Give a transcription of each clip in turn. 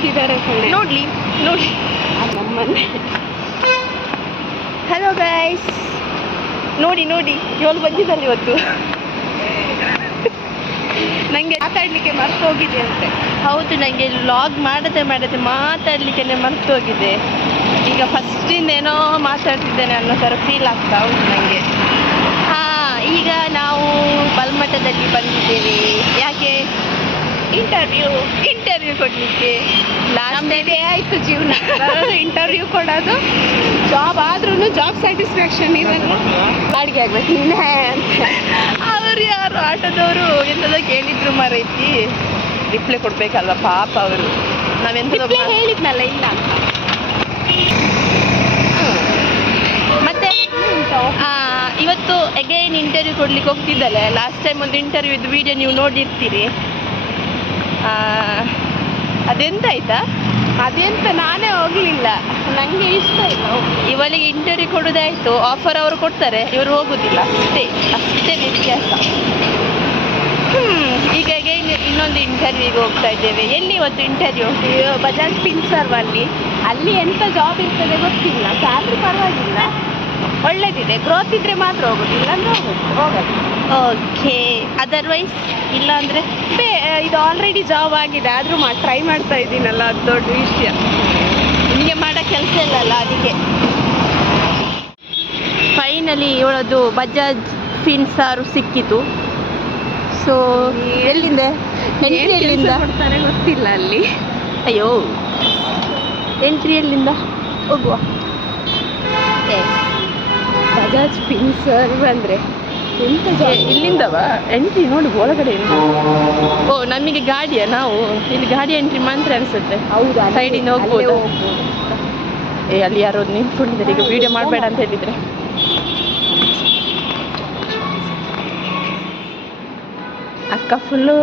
ಬಂದಿದ್ದಾರೆ ನೋಡ್ಲಿ ನಮ್ಮನೆ. ಹಲೋ ಗೈಸ್, ನೋಡಿ ಇವಳು ಬಂದಿದ್ದಾಳೆ ಇವತ್ತು. ನನಗೆ ಮಾತಾಡಲಿಕ್ಕೆ ಮರ್ತು ಹೋಗಿದೆ ಅಂತೆ. ಹೌದು, ನನಗೆ ವ್ಲಾಗ್ ಮಾಡದೆ ಮಾತಾಡಲಿಕ್ಕೆ ಮರ್ತು ಹೋಗಿದೆ. ಈಗ ಫಸ್ಟಿಂದ ಏನೋ ಮಾತಾಡ್ತಿದ್ದೇನೆ ಅನ್ನೋ ಥರ ಫೀಲ್ ಆಗ್ತಾ ಉಂಟು ನನಗೆ. ಈಗ ನಾವು ಬಲ್ಮಠದಲ್ಲಿ ಬಂದಿದ್ದೇವೆ. ಯಾಕೆ? ಇಂಟರ್ವ್ಯೂ ಕೊಡಲಿಕ್ಕೆ. ನಮ್ಮದೇ ಆಯಿತು ಜೀವನ. ಇಂಟರ್ವ್ಯೂ ಕೊಡೋದು, ಜಾಬ್ ಆದ್ರೂ ಜಾಬ್ ಸ್ಯಾಟಿಸ್ಫ್ಯಾಕ್ಷನ್ ಇರಲ್ಲ. ಅಡುಗೆ ಆಗ್ಬೇಕು ನೀನೇ ಅಂತ ಅವರು ಯಾರು ಆಟೋದವರು ಎಂಥದ ಕೇಳಿದ್ರು ಮರೈತಿ. ರಿಪ್ಲೈ ಕೊಡ್ಬೇಕಲ್ವ ಪಾಪ ಅವರು. ನಾವೆಂತ ಹೇಳಿದ್ನಲ್ಲ ಇಲ್ಲ ಅಂತ. ಮತ್ತೆ ಇವತ್ತು ಅಗೈನ್ ಇಂಟರ್ವ್ಯೂ ಕೊಡ್ಲಿಕ್ಕೆ ಹೋಗ್ತಿದ್ದಲ್ಲ. ಲಾಸ್ಟ್ ಟೈಮ್ ಒಂದು ಇಂಟರ್ವ್ಯೂ ಇದ್ದು ವಿಡಿಯೋ ನೀವು ನೋಡಿರ್ತೀರಿ. ಅದೆಂತಾಯ್ತಾ? ಅದೆಂತ ನಾನೇ ಹೋಗ್ಲಿಲ್ಲ, ನನಗೆ ಇಷ್ಟ ಇಲ್ಲ. ಇವಳಿಗೆ ಇಂಟರ್ವ್ಯೂ ಕೊಡೋದಾಯ್ತು, ಆಫರ್ ಅವರು ಕೊಡ್ತಾರೆ, ಇವರು ಹೋಗೋದಿಲ್ಲ. ಅಷ್ಟೇ ವ್ಯತ್ಯಾಸ. ಈಗ ಇನ್ನೊಂದು ಇಂಟರ್ವ್ಯೂಗೆ ಹೋಗ್ತಾ ಇದ್ದೇವೆ. ಎಲ್ಲಿ ಇವತ್ತು ಇಂಟರ್ವ್ಯೂ? ಬಜಾಜ್ ಫಿನ್ಸರ್ವ್ ಅಲ್ಲಿ ಎಂಥ ಜಾಬ್ ಇರ್ತದೆ ಗೊತ್ತಿಲ್ಲ. ಸ್ಯಾಲ್ರಿ ಪರವಾಗಿಲ್ಲ, ಒಳ್ಳೇದಿದೆ. ಗ್ರೋತ್ ಇದ್ರೆ ಮಾತ್ರ ಹೋಗೋದಿಲ್ಲ ಅಂದ್ರೆ ಹೋಗೋದು. ಓಕೆ, ಅದರ್ವೈಸ್ ಇಲ್ಲ ಅಂದರೆ ಇದು ಆಲ್ರೆಡಿ ಜಾಬ್ ಆಗಿದೆ, ಆದರೂ ಟ್ರೈ ಮಾಡ್ತಾ ಇದ್ದೀನಲ್ಲ, ಅದು ದೊಡ್ಡ ವಿಷಯ. ನಿಮಗೆ ಮಾಡೋ ಕೆಲಸ ಇಲ್ಲಲ್ಲ, ಅದಕ್ಕೆ. ಫೈನಲಿ ಇವಳದು ಬಜಾಜ್ ಫಿನ್ಸರ್ವ್ ಸಿಕ್ಕಿತು. ಸೊ ಎಲ್ಲಿಂದ ಎಂಟ್ರಿ ಎಲ್ಲಿಂದ ಕೊಡ್ತಾರೆ ಗೊತ್ತಿಲ್ಲ ಅಲ್ಲಿ. ಅಯ್ಯೋ, ಎಂಟ್ರಿ ಎಲ್ಲಿಂದ ಹೋಗುವ? ಬಜಾಜ್ ಫಿನ್ಸರ್ವ್ ಅಂದರೆ ಎಂತ ಇಲ್ಲಿಂದವ ಎಂಟ್ರಿ? ನೋಡಿ ಒಳಗಡೆ. ಓ, ನಮಗೆ ಗಾಡಿಯಾ? ನಾವು ಇಲ್ಲಿ ಗಾಡಿ ಎಂಟ್ರಿ ಮಾತ್ರ ಅನಿಸುತ್ತೆ. ಹೌದು, ಸೈಡಿಂದ ಹೋಗ್ಬೋದು. ಅಲ್ಲಿ ಯಾರೋ ನಿಂತ್ಕೊಂಡಿದ್ದಾರೆ. ಈಗ ವಿಡಿಯೋ ಮಾಡಬೇಡ ಅಂತ ಹೇಳಿದರೆ. ಅಕ್ಕ ಫುಲ್ಲು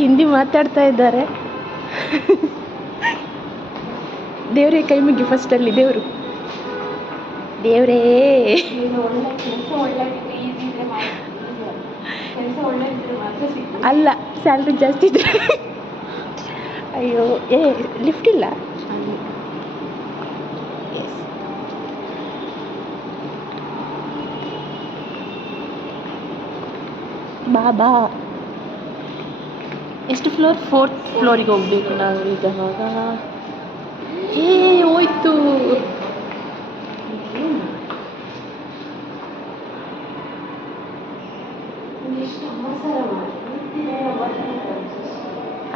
ಹಿಂದಿ ಮಾತಾಡ್ತಾ ಇದ್ದಾರೆ. ದೇವರೇ ಕೈ ಮುಗಿ ಫಸ್ಟಲ್ಲಿ. ದೇವರೇ ಅಲ್ಲ, ಸ್ಯಾಲ್ರಿ ಜಾಸ್ತಿ ಇದ್ರೆ. ಅಯ್ಯೋ, ಲಿಫ್ಟ್ ಇಲ್ಲ. ಬಾ. ಎಷ್ಟು ಫ್ಲೋರ್? 4th ಫ್ಲೋರಿಗೆ ಹೋಗ್ಬೇಕು ನಾವು ಈಗ. ಹೋಯ್ತು.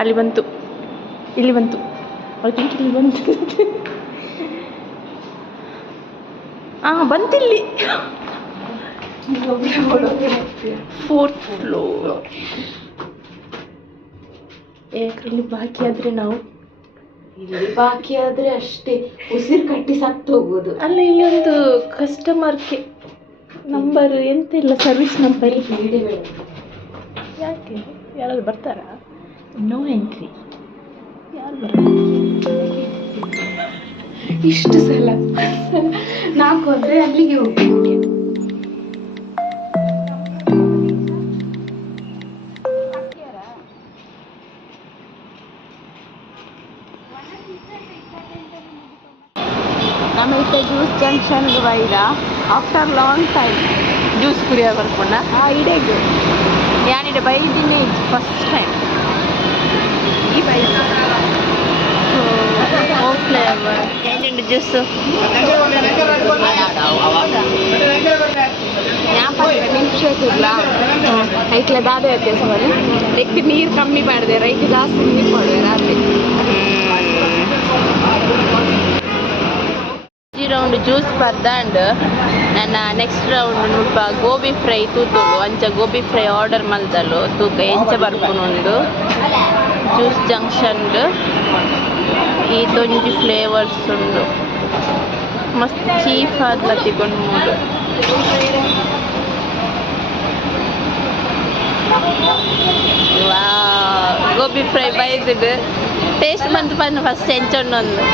ಅಲ್ಲಿ ಬಂತು, ಇಲ್ಲಿ ಬಂತು, ಇಲ್ಲಿ ಬಂತು. ಬಂತಿಲ್ಲಿ. 4th floor. ಇಲ್ಲಿ ಬಾಕಿ ಆದ್ರೆ ಅಷ್ಟೇ ಉಸಿರು ಕಟ್ಟಿ ಸತ್ತು ಹೋಗೋದು. ಅಲ್ಲ, ಇಲ್ಲಿ ಒಂದು ಕಸ್ಟಮರ್ ನಂಬರ್ ಎಂತ ಇಲ್ಲ, ಸರ್ವಿಸ್ ನಂಬರ್. ಯಾಕೆ? ಯಾರಾದ್ರು ಬರ್ತಾರಾ? No entry. ಯಾರು ಬರೋದು? ಇಷ್ಟು ಸಲ 4 ಹೋದ್ರೆ ಅಲ್ಲಿಗೆ ಹೋಗ್ಬೇಕು. ನಮ್ಮೈತೆ ಜ್ಯೂಸ್ ಜಂಕ್ಷನ್ಗೆ ಬೈದ ಆಫ್ಟರ್ ಲಾಂಗ್ ಟೈಮ್ ಜ್ಯೂಸ್ ಕುಡಿಯೋ ಬರ್ಕೊಂಡ ಇಡೆಗೆ ಯಾನಿಡೆ ಬೈದಿನೇ ಫಸ್ಟ್ ಟೈಮ್ ಈ ಬೈ ಫ್ಲೇವರ್ ఏంటండి జ్యూస్ ಮಿಲ್ಕ್ ಶೇಕ್ ಇಲ್ಲ ಐಕ್ಲೆ ಬಾದೆ ವ್ಯತ್ಯಾಸ ಬರೀ ಎಕ್ಕೆ ನೀರು ಕಮ್ಮಿ ಮಾಡಿದೆ ರೈಕ್ ಜಾಸ್ತಿ ನೀರು ಮಾಡಿದೆ ರಾತ್ರಿ. ಈ ರೌಂಡ್ ಜ್ಯೂಸ್ ಬರ್ದಾಂಡ್ ನನ್ನ ನೆಕ್ಸ್ಟ್ ರೌಂಡ್ ನುಲ್ಪ ಗೋಬಿ ಫ್ರೈ ತೂತುಲು ಅಂಚ ಗೋಬಿ ಫ್ರೈ ಆರ್ಡರ್ ಮಲ್ದಲು ತೂಕ ಎಂಚ ಬರ್ಪುನುಂಡು ಜ್ಯೂಸ್ ಜಂಕ್ಷನ್ ಈ ತೊಂಜಿ ಫ್ಲೇವರ್ಸ್ ಉಂಡು ಮಸ್ತ್ ಚೀಪ್ ಆದ್ಲ ತಿಕೊಂಡು ಮೂಡು ಗೋಬಿ ಫ್ರೈ ಬೈದಿಡು ಟೇಸ್ಟ್ ಬಂತು ಬಂದು ಫಸ್ಟ್ ಎಂಚೊಂಡೊಂದು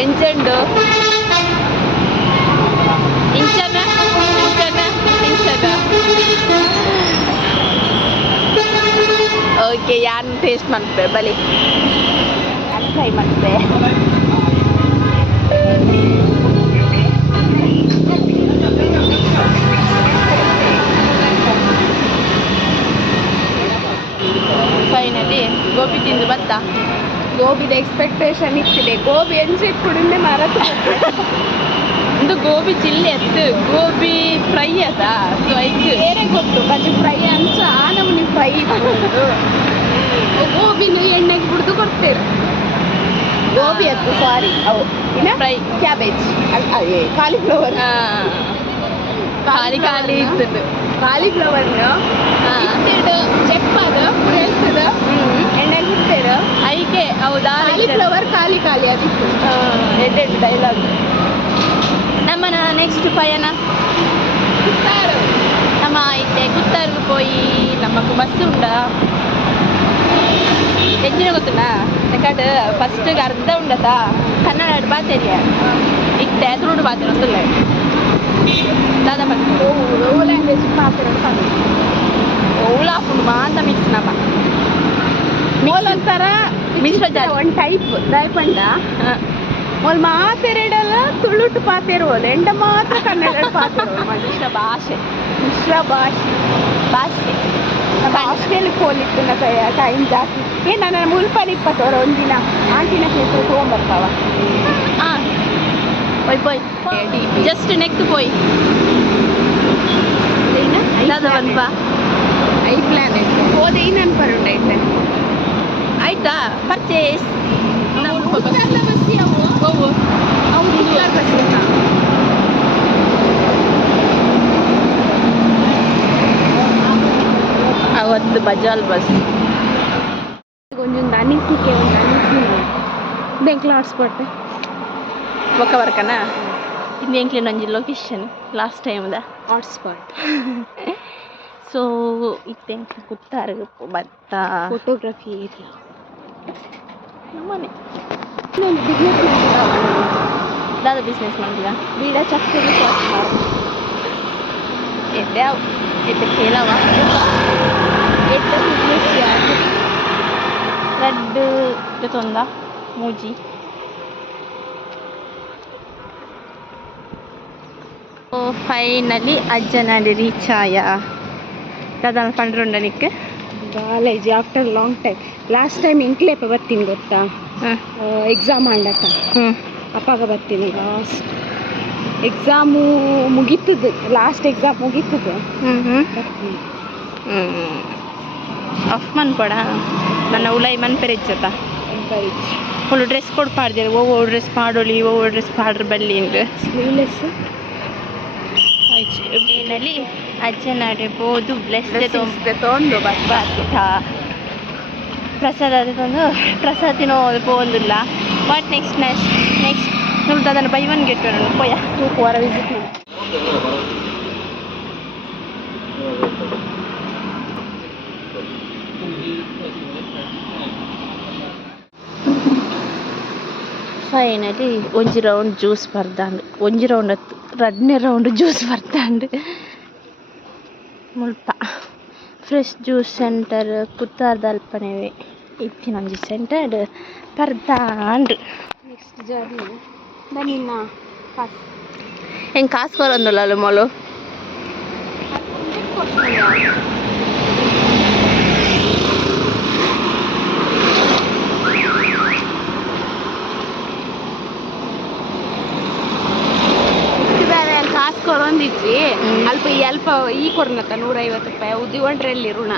ಎಂಚಂಡು ಇಂಚನ ಓಕೆ ಯಾರು ಟೇಸ್ಟ್ ಮಾಡ್ತೆ ಬಲಿ ನಾನು ಟ್ರೈ ಮಾಡ್ತೆ. ಫೈನಲಿ ಗೋಬಿ ತಿಂದು ಬತ್ತ. ಗೋಬಿದ ಎಕ್ಸ್ಪೆಕ್ಟೇಷನ್ ಇತ್ತಿದೆ. ಗೋಬಿ ಎಂಜಿ ಕುಡಿಂದೆ ಮರತು ಒಂದು ಗೋಬಿ ಚಿಲ್ಲಿ ಅತ್ತು ಗೋಬಿ ಫ್ರೈ ಅದ ಸೊ ಐದು ಬೇರೆ ಗೊತ್ತು ಬಜಿ ಫ್ರೈ ಅಂಚ ನಮ್ಮನಿ ಫ್ರೈ ಮಾಡೋದು. ಗೋಬಿನ ಎಣ್ಣೆಗೆ ಬಿಡ್ದು ಕೊಡ್ತೇವೆ. ಗೋಬಿ ಅತ್ತು ಸಾರಿ ಅವು ಇನ್ನ ಫ್ರೈ ಕ್ಯಾಬೇಜ್ ಕಾಲಿಫ್ಲವರ್ ಖಾಲಿ ಖಾಲಿ ಇರ್ತದೆ. ಕಾಲಿಫ್ಲವರ್ನ ಇತ್ತಿಡು ಚೆಪ್ಪದ ಪುರೇಸ್ತದ ಎಣ್ಣೆಗೆ ಬಿಡ್ತೇವೆ. ಐಕೆ ಹೌದಾ ಕಾಲಿಫ್ಲವರ್ ಖಾಲಿ ಖಾಲಿ ಅದಿತ್ತು ಎಡ್ಡೆಡ್ ಡೈಲಾಗ್. ನಮ್ಮನ ನೆಕ್ಸ್ಟ್ ಪಯಣ ಕುತ್ತಾರು ನಮ್ಮ ಇತ್ತೆ ಕುತ್ತಾರ್ಗೆ ಪೋಯಿ ನಮಕ್ ಬಸ್ ಉಂಡ ಎಂಜಿನ ಗೊತ್ತುನಾ ಯಾಕಂದ್ರೆ ಫಸ್ಟಿಗೆ ಅರ್ಧ ಉಂಡತಾ ಕನ್ನಡ ಬಾತೇರಿಯ ಇತ್ತೆ ಅದ್ರೋಡು ಬಾತೇನೆ ಒಂದಲ್ಲ ದಾದ ಬಂದು ಲ್ಯಾಂಗ್ವೇಜ್ ಮಾತಾಡೋದು ಓಲಾಪುಂಡು ಮಾತ ಮಿಕ್ಸ್ ನಮ್ಮ ಒಂಥರ ಮಿಶ್ರ ಜಾತಿ ಒಂದು ಟೈಪ್ ದಯಪಂಡ ಮೊಲ್ ಮಾತೆರಡಲ್ಲ ತುಳುಟು ಪಾತೆರೋದು ಎಂಡ ಮಾತ್ರ ಕನ್ನಡ ಪಾತೆರೋದು ಮಿಶ್ರ ಭಾಷೆ ಮಿಶ್ರ ಭಾಷೆ ಭಾಷೆ ಭಾಷೆಯಲ್ಲಿ ಹೋಲಿತ್ತು ಟೈಮ್ ಜಾಸ್ತಿ ನನ್ನ ಮುಲ್ಪನಿ ಇಪ್ಪತ್ತವರ ಒಂದಿನ ಆಂಟಿನ ಹೆಸರು ತೊಗೊಂಬರ್ತಾವ. ಹಾಂ ಪೋಯ್ ಪೋಯ್ ಜಸ್ಟ್ ನೆಕ್ಸ್ಟ್ ಪೋಯ್ ದಾದ ಬಂದ್ವಾ ಐ ಪ್ಲಾನ್ ಆಯ್ತು ಹೋದೆ ಇನ್ನೊಂದು ಬರೋಣ ಐತೆ ಆಯ್ತಾ ಪರ್ಚೇಸ್ ಬಸ್ಸಿ ಅವು ಬಸ್ಸಿ ಅವತ್ತು ಬಜಾಲ್ ಬಸ್ ಒಂದೊಂದು ಅನಿಸಿಕೆ ಬೆಂಕ್ಲ ಹಾಟ್ಸ್ಪಾಟ್ ಒಕ್ಕ ವರ್ಕನ ಇನ್ನು ಎಂಕ್ಲಿನ ಒಂಜಿ ಲೊಕೇಶನ್ ಲಾಸ್ಟ್ ಟೈಮ್ದ ಹಾಟ್ಸ್ಪಾಟ್. ಸೊ ಇತ್ತೆಂಕ್ ಕುತ್ತಾರ್ಗೆ ಬತ್ತ ಫೋಟೋಗ್ರಫಿ ಏರಿಯಾ ನಮ್ಮನೆ ಇನ್ನೊಂದು ಬಿಸ್ನೆಸ್ ದಾದ ಬಿಸ್ನೆಸ್ ಮಾಡಿದ ಬೀಡ ಚಕ್ಕಲಿ ಎಡ್ಡೆ ಎಡ್ಡೆ ಫೇಲವ ಎಡ್ಡ ಬಿಸ್ನೆಸ್ ಯಾರು ರೆಡ್ ತೊಂದ ಮೂಜಿ ಫೈನಲಿ ಅಜ್ಜನಾಡಿ ರೀಚ್ ಆಯ ದಾದನ ಪಂಡ್ರುಂಡನಿಕ್ಕೆ college after long time. Last time ಇಂಕ್ಲೇಪ ಬರ್ತೀನಿ ಗೊತ್ತಾ ಎಕ್ಸಾಮ್ ಆಂಡಕ್ಕ ಅಪ್ಪಾಗ ಬರ್ತೀನಿ. ಲಾಸ್ಟ್ ಎಕ್ಸಾಮು ಮುಗೀತದ್ದು ಲಾಸ್ಟ್ ಎಕ್ಸಾಮ್ ಮುಗೀತದ್ದು ಬರ್ತೀನಿ. ಆಫ್ ಮನ್ಕೊಡ ನನ್ನ ಉಲೈ ಮನ್ಪೆರೆಚ್ಚತ ಫುಲ್ ಡ್ರೆಸ್ ಕೊಡ್ ಪಾಡ್ದೇನೆ ಓವೋ ಡ್ರೆಸ್ ಪಾಡೋಳಿ ಓವೋ ಡ್ರೆಸ್ ಪಾಡ್ರ ಬಲ್ಲಿ ಇಂದು ಸ್ಲೀವ್ಲೆಸ್ ಏನಲ್ಲಿ ಅಜ್ಜನಾಡೆ ಬೋದು ಬ್ಲೆಸ್ ತೊಂದು ಬರ್ತಾ ಪ್ರಸಾದ ತಂದು ಪ್ರಸಾದ ತಿನ್ನೋದು ಪೋಂದಿಲ್ಲ ಬಟ್ ನೆಕ್ಸ್ಟ್ ನೋಡ್ದು ಅದನ್ನು ಬೈ ಒನ್ ಗೆಟ್ ಒನ್ ಪೋಯ ಹೊರ ವಿಸಿಟ್ ಮಾಡಿ ಫೈನಲಿ ಒಂಜಿ ರೌಂಡ್ ಜ್ಯೂಸ್ ಬರ್ದಾಂಡು ಒಂಜಿ ರೌಂಡ್ ರಡ್ನೇ ರೌಂಡ್ ಜ್ಯೂಸ್ ಬರ್ತಾಂಡು ಮುಲ್ಪ ಫ್ರೆಶ್ ಜ್ಯೂಸ್ ಸೆಂಟರ್ ಪುತ್ತಾರ್ದ ಅಲ್ಪನೆವೆ ಇತ್ತಿನ ಒಂಜಿ ಸೆಂಟರ್ ಬರ್ದಾಂಡು ನೆಕ್ಸ್ಟ್ ಜರ್ನಿ ಬನ್ನಿನ್ನ ಕಾಸು ಹೆಂಗೆ ಕಾಸು ಬರೋಂದಲ್ಲ ಅಲ್ಲ ಮೊಲು ಕಾಸು ಕೊರೊಂದಿಜ್ಜಿ ಅಲ್ಪ ಈ ಕೊರ್ನತ್ತ 150 ರೂಪಾಯಿ ಉದ್ದಿ ಒಂಡ್ರಲ್ಲಿ ಋಣ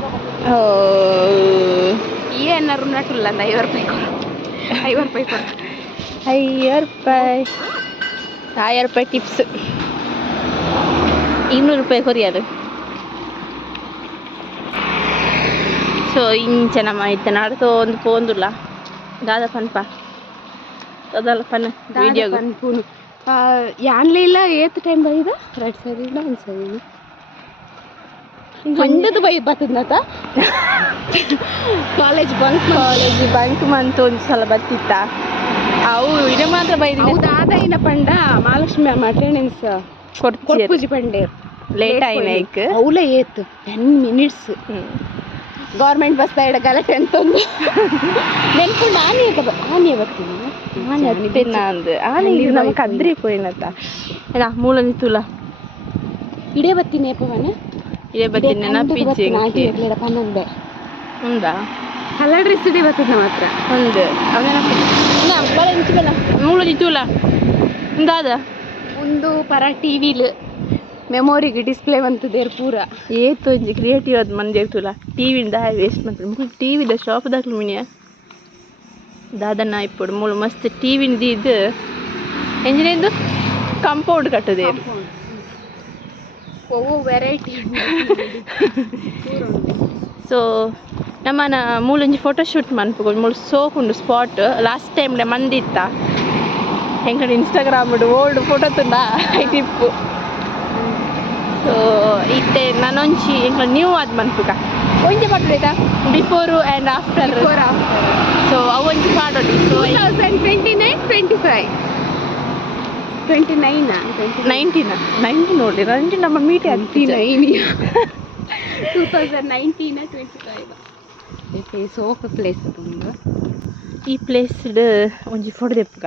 ಈ ಅನ್ನ ಋಣ ಟುಲ್ಲ ಅಂದ 50 ರೂಪಾಯಿ ಕೊರ 1000 ರೂಪಾಯಿ ಟಿಪ್ಸ್ 200 ರೂಪಾಯಿ ಕೊರಿಯರು. ಸೊ ಇಂಚೆ ನಮ್ಮ ಇತ್ತೆ ನಾಡ್ತೋ ಒಂದು ಪೋಂದುಲ್ಲ ದಾದ ಪನ್ಪ ಅದಲ್ಲ ಪನ್ ವಿಡಿಯೋ ಪನ್ಪೂನು ಯಾನ್ಲೇ ಇಲ್ಲ ಏತ್ ಟೈಮ್ ಬೈದ 2 ಸರಿ ಇಲ್ಲ 1 ಸರಿ ಒಂದದು ಬೈ ಬರ್ತದ ಕಾಲೇಜ್ ಬಂಕ್ ಮಂತು ಒಂದು ಸಲ ಬರ್ತಿತ್ತ ಅವು ಇದು ಮಾತ್ರ ಬೈದಿ ಹೌದಾದ ಇನ್ನ ಪಂಡ ಮಹಾಲಕ್ಷ್ಮಿ ಮ್ಯಾಮ್ ಅಟೆಂಡೆನ್ಸ್ ಕೊಡ್ಪೂಜಿ ಪಂಡೆ ಲೇಟ್ ಆಯ್ನೈಕ್ ಅವಲೇ ಏತ್ 10 ಮಿನಿಟ್ಸ್ ಗೌರ್ಮೆಂಟ್ ಬಸ್ ಸೈಡ್ ಗಲಾಟೆ ಅಂತ ಒಂದು ನೆನ್ಪುಂಡು ಆನೆ ಬರ್ತೀನಿ ಆನೆ ಹತ್ತಿನ ಅಂದು ಆನೆ ನಮಗೆ ಅದ್ರಿ ಪೋಯಿನತ್ತ ಏನ ಮೂಲನಿ ತುಲ ಇಡೇ ಬತ್ತೀನಿ ಏಪವನ ಇಡೇ ಬತ್ತೀನಿ ಪೀಚೆ ಪನ್ನೊಂದೆ ಉಂದಾ ಕಲರ್ ಡ್ರೆಸ್ ಇಡೇ ಬರ್ತದೆ ನಮ್ಮ ಹತ್ರ ಒಂದು ಮೂಲನಿ ತುಲ ಉಂದಾದ ಒಂದು ಪರ ಟಿವಿಲ್ ಮೆಮೊರಿಗೆ ಡಿಸ್ಪ್ಲೇ ಬಂತದೇರು ಪೂರ ಏತು ಒಂಜಿ ಕ್ರಿಯೇಟಿವ್ ಅದು ಮಂದಿ ತುಲ ಟಿವಿಂದ ವೇಸ್ಟ್ ಮಾಡ್ತಾರೆ ಮುಗ್ಳು ಟಿವಿದ ಶಾಪ್ ದಾಖಲು ಮಿನಿಯ ದಾದನ ಇಪ್ಪಡು ಮೂಳು ಮಸ್ತ್ ಟಿವಿಂದು ಇದು ಎಂಜಿನಿಂದು ಕಂಪೌಂಡ್ ಕಟ್ಟದೇರು ಓ ವೆರೈಟಿ ಸೊ ನಮ್ಮನ ಮೂಲೊಂಜಿ ಫೋಟೋಶೂಟ್ ಮನ್ಪುಗಳು ಮೂಳು ಸೋಕುಂಡು ಸ್ಪಾಟ್ ಲಾಸ್ಟ್ ಟೈಮ್ಲೆ ಮಂದಿತ್ತ ಹೆಂಗಡೆ ಇನ್ಸ್ಟಾಗ್ರಾಮ್ ಓಲ್ಡ್ ಫೋಟೋ ತುಂಡ ಐಟಿಪ್ಪು ಸೊ ಇತ್ತೆ ನಾನೊಂಚಿ ಎಂಕ ನ್ಯೂ ಅದು ಮನ್ಪುಗ ಒಂಜಿ ಪಾಡೋಡೈತಾ ಬಿಫೋರು ಆ್ಯಂಡ್ ಆಫ್ಟರ್ ಸೊ ಅವೊಂಜಿ ಪಾಡೋಡಿ ಸೊ 19 ನೋಡಿ 19 ನಮ್ಮ ಮೀಟ್ ಆಗ್ತೀನಿ 2019-25 ಸೋಕ ಪ್ಲೇಸ್ ತುಂಬ ಈ ಪ್ಲೇಸ್ಡ್ ಒಂಜಿ ಫೋಟೋ ತೆಪ್ಪುಗ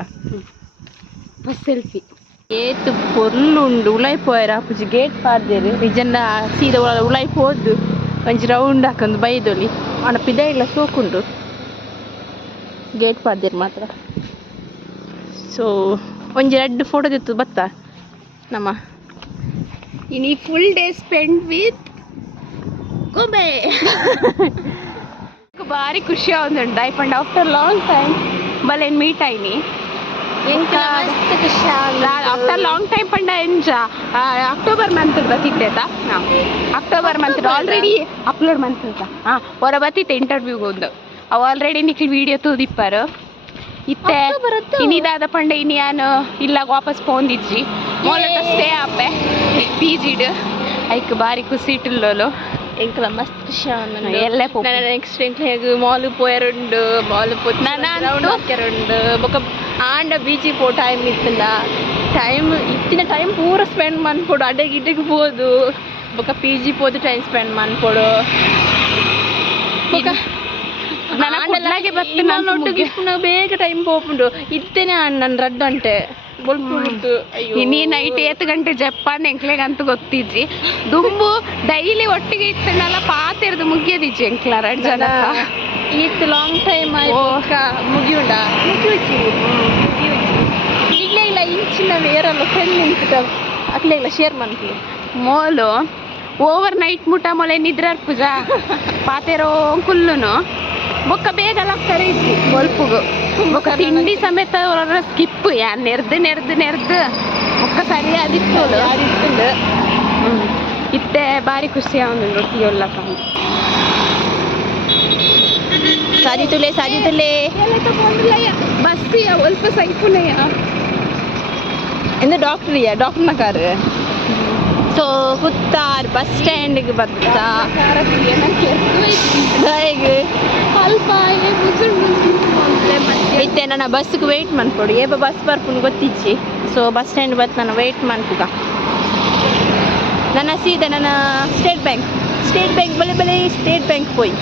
ಫಸ್ಟ್ ಸೆಲ್ಫಿ ಏತು ಪೊರ್ಲುಂಡು ಉಲಾಯ್ ಪೋಯರ ಆಪುಜಿ ಗೇಟ್ ಪಾಡ್ದೇರು ನಿಜನ್ನ ಸೀದಾ ಉಲಾಯ್ ಪೋದು ಒಂಜಿ ರೌಂಡ್ ಹಾಕೊಂಡು ಬೈದೊಲಿ ಅಣ್ಣ ಪಿದ ಇಲ್ಲ ಸೋಕುಂಡು ಗೇಟ್ ಪಾಡ್ದೇರು ಮಾತ್ರ ಸೊ ಒಂಜಿ 2 ಫೋಟೋ ತೆತ್ತು ಬತ್ತ ನಮ್ಮ ಇನಿ ಫುಲ್ ಡೇ ಸ್ಪೆಂಡ್ ವಿತ್ ಗೋಬೆ ಭಾರಿ ಖುಷಿ ಆಗುಂಡು ಐಪಂಡ್ ಆಫ್ಟರ್ ಲಾಂಗ್ ಟೈಮ್ ಬಲೇನ್ ಮೀಟ್ ಆಯ್ನಿ ಆಫ್ಟರ್ ಲಾಂಗ್ ಟೈಮ್ ಪಂಡ ಎಂಜ ಅಕ್ಟೋಬರ್ ಮಂತ್ ಬತ್ತಿತ್ತೇತಾ October month already upload month ಹೊರ ಬತ್ತಿತ್ತೆ ಇಂಟರ್ವ್ಯೂಗೆ ಒಂದು ಅವು ಆಲ್ರೆಡಿ ನಿಖಿಲ್ ವಿಡಿಯೋ ತೂದಿಪ್ಪಾರು ಇತ್ತೆ ಇನ್ನಿದಾದ ಪಂಡ ಇನ್ಯಾನು ಇಲ್ಲ ವಾಪಸ್ ಪೋಂದಿಜ್ಜಿ ಮೊದಲ ಸ್ಟೇ ಆಪೆ ಪಿ ಜಿಡ್ ಐಕ್ ಬಾರಿ ಖುಷಿ ಇಟ್ಟುಲ್ಲೋಲು ಎಂಕಲ ಮಸ್ತ್ ಖುಷಿ ಎಲ್ಲೇ ನೆಕ್ಸ್ಟ್ ಎಂಕ್ಲೆಗ್ ಮಾಲ್ ಪೋಯರುಂಡು ಮಾಲ್ ರೌಂಡ್ ಹಾಕ್ಯರುಂಡು ಬೊಕ ಆಂಡ ಬೀಚಿಗೆ ಪೋ ಟೈಮ್ ಇತ್ತಂಡ ಇತ್ತಿನ ಟೈಮ್ ಪೂರ ಸ್ಪೆಂಡ್ ಮನ್ಪೊಡು ಅಡ್ಡೆಗೆ ಇಡ್ಡೆಗೆ ಪೋದು ಬೊಕ ಪಿ ಜಿ ಪೋದು ಟೈಮ್ ಸ್ಪೆಂಡ್ ಮನ್ಪೊಡು ಬೊಕ ಬೇಗ ಟೈಮ್ ಪೋಪುಂಡು ಇತ್ತೇನೆ ನನ್ನ ರಡ್ಡು ಅಂಟೆ ಇನ್ನೀ ನೈಟ್ 8 ಗಂಟೆ ಜಪ್ಪಾನ್ ಎಂಕ್ಲೆಗಂತೂ ಗೊತ್ತಿಜ್ಜಿ ದುಂಬು ಡೈಲಿ ಒಟ್ಟಿಗೆ ಇತ್ತನಲ್ಲ ಪಾತಿರ್ದು ಮುಗಿಯದಿಜ್ಜಿ ಎಂಕ್ಲ 2 ಜನ ಇತ್ತು ಲಾಂಗ್ ಟೈಮ್ ಆಯ್ತು ಮುಗಿಯುಂಡ ಇಲ್ಲೇ ಇಲ್ಲ ಇಂಚಿನ ಏರಲ್ಲ ಫ್ರೆಂಡ್ ನಿಂತ ಅಕ್ಲೇ ಇಲ್ಲ ಶೇರ್ ಮನ್ಕಿ ಮೋಲು ಓವರ್ ನೈಟ್ ಮುಟ ಮೊಲೆ ನಿದ್ರೆ ಪೂಜ ಪಾತೆರೋ ಕುಲ್ಲುನು ಬೊಕ್ಕ ಬೇಗ ಲಕ್ಕರೆ ಇದ್ದಿ ಬೊಲ್ಪುಗು ಬೊಕ್ಕ ತಿಂಡಿ ಸಮೇತ ಸ್ಕಿಪ್ ನೆರ್ದು ಬೊಕ್ಕ ಸರಿಯಾದಿತ್ತು ಇತ್ತೆ ಬಾರಿ ಖುಷಿ ಅವನು ರೊಟ್ಟಿಯೆಲ್ಲ ಸಾಜಿತುಲೆ ಬಸ್ಸಿಯ ಒಲ್ಪ ಸೈಪುನಯ ಎಂದು ಡಾಕ್ಟರ್ನ ಕಾರು ಸೊ ಪುತ್ತಾರ್ ಬಸ್ ಸ್ಟ್ಯಾಂಡಿಗೆ ಬರ್ತಾ ಇತ್ತೆ ನನ್ನ ಬಸ್ಸಿಗೆ ವೆಯ್ಟ್ ಮನ್ಕೊಡು ಏಪ ಬಸ್ ಬರ್ಪುಂಡು ಗೊತ್ತಿಜ್ಜಿ ಸೊ ಬಸ್ ಸ್ಟ್ಯಾಂಡ್ ಬತ್ ನಾನು ವೆಯ್ಟ್ ಮನ್ಪುಗ ನನ್ನ ಸೀದಾ ನನ್ನ ಸ್ಟೇಟ್ ಬ್ಯಾಂಕ್ ಬಲೆ ಸ್ಟೇಟ್ ಬ್ಯಾಂಕ್ ಪೋಯ್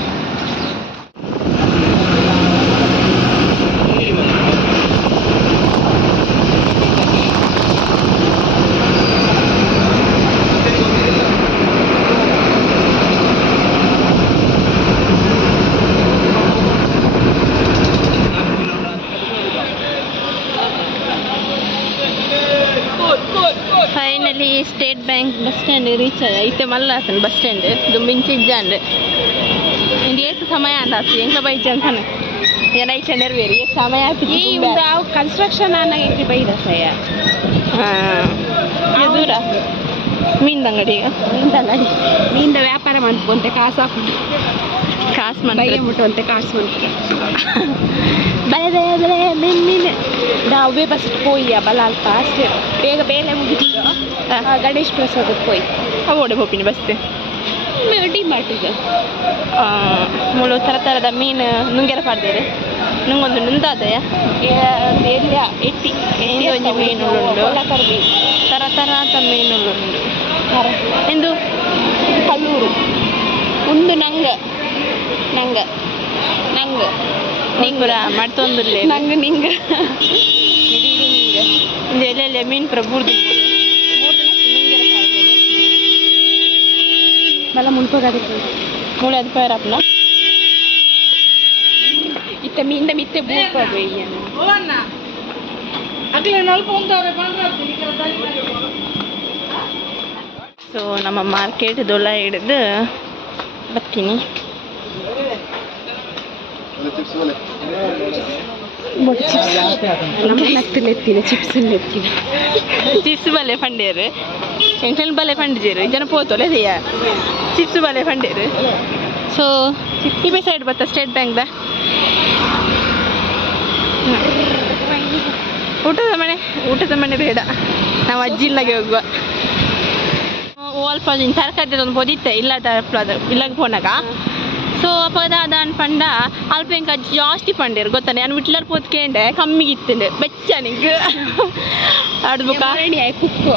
finally State Bank bus stand reach ಆಯ ಇತ್ತೆ ಮಲ್ಲ ಆತನ ಬಸ್ ಸ್ಟ್ಯಾಂಡ್ ದುಂಬಿಂಚಿ ಇಜ್ಜಾಂಡ್ ಇಂದು ಏತು ಸಮಯ ಅಂದಾತು ಎಂಕ್ಲ ಬೈಜ್ ಅಂತಾನೆ ಏನ ಐಚ ನೆರವೇರಿ ಏತು ಸಮಯ ಆಯ್ತು ಕನ್ಸ್ಟ್ರಕ್ಷನ್ ಅನ್ನಕ್ಕೆ ಬೈದ ಸಯ ದೂರ ಮೀನ್ದಂಗಡಿ ಮೀನ್ದ ವ್ಯಾಪಾರ ಮಾಡ್ಕೊಂತೆ ಕಾಸು ಬೈಯ ಮುಟ್ಟುವಂತೆ ಕಾಸು ಬಲೆ ಮೀನ್ ನಾವೇ ಬಸ್ ಪೋಯ್ಯ ಬಲ ಅಲ್ಪ ಅಷ್ಟೇ ಬೇಗ ಬೇಲೆ ಮುಗಿದ್ರು ಗಣೇಶ್ ಪ್ರಸಾದಕ್ಕೆ ಪೋಯ್ ಅವೋಡೆ ಹೋಪಿನಿ ಬಸ್ತೆ ಡಿ ಮಾರ್ಟಿಗೆ ಮೂಳು ಥರದ ಮೀನು ನುಂಗೆರ ಪಾಡ್ದೇರು ನಂಗೊಂದು ನುಂದಾದಯ ಎಲ್ಲ ಎಟ್ಟಿ ಒಂಜಿ ಮೀನುಳ್ಳುಂಡು ತರ ಮೀನುಳ್ಳುಂಡು ಎಂದು ಕಲ್ಲೂರು ಒಂದು ನಂಗೆ ನಂಗೆ ನಂಗೆ ಪೂರ ಮಾಡ್ತೊಂದಿಲ್ಲ ನಂಗೆ ನಿಂಗೆ ಇಂದು ಎಲ್ಲೆಲ್ಲ ಮೀನು ಪೂರ ಬೂರ್ದು ಮಲ್ಲ ಮುನ್ಪೋಗದಕ್ಕೆ ಮೂಳೆ ಅದು ಪೇರಪ್ಪನ ಇತ್ತ ಮೀಂದ ಮಿತ್ತೆ ಬೂರ್ಪದು ಸೊ ನಮ್ಮ ಮಾರ್ಕೆಟ್ ದೊಲ್ಲ ಹಿಡಿದು ಬರ್ತೀನಿ ನಮ್ಮತ್ತಿನ ಚಿಪ್ಸ್ ಎತ್ತೀನಿ ಚಿಪ್ಸ್ ಬಲೆ ಪಂಡೇರು ಎಂಟಲ್ ಬಲೆ ಪಂಡಿಜೇರು ಜನ ಪೋತೋಲೆ ಅದೇಯ ಚಿಪ್ಸ್ ಬಲೆ ಪಂಡೇರು ಸೊ ಇಬೆ ಸೈಡ್ ಬತ್ತ ಸ್ಟೇಟ್ ಬ್ಯಾಂಕ್ದ ಊಟದ ಮನೆ ಬೇಡ ನಾವು ಅಜ್ಜಿಲ್ಲಾಗೆ ಹೋಗುವ ಓಲ್ಪ ತರಕಾರಿ ಒಂದು ಪೊದಿತ್ತೆ ಇಲ್ಲಾಗ ಪೋನಾಗ ಸೊ ಅಪದ ಅದಾನ್ ಪಂಡ ಅಲ್ಪ ಎಂಕ ಜಾಸ್ತಿ ಪಂಡೇರು ಗೊತ್ತಾನೆ ನಾನು ವಿಟ್ಲರ್ ಪೋತ್ಕೇಂಡೆ ಕಮ್ಮಿಗಿತ್ತಂಡೆ ಬೆಚ್ಚ ನಿಂಗೆ ಆಡ್ಬೇಕಾ ಕುಕ್ಕು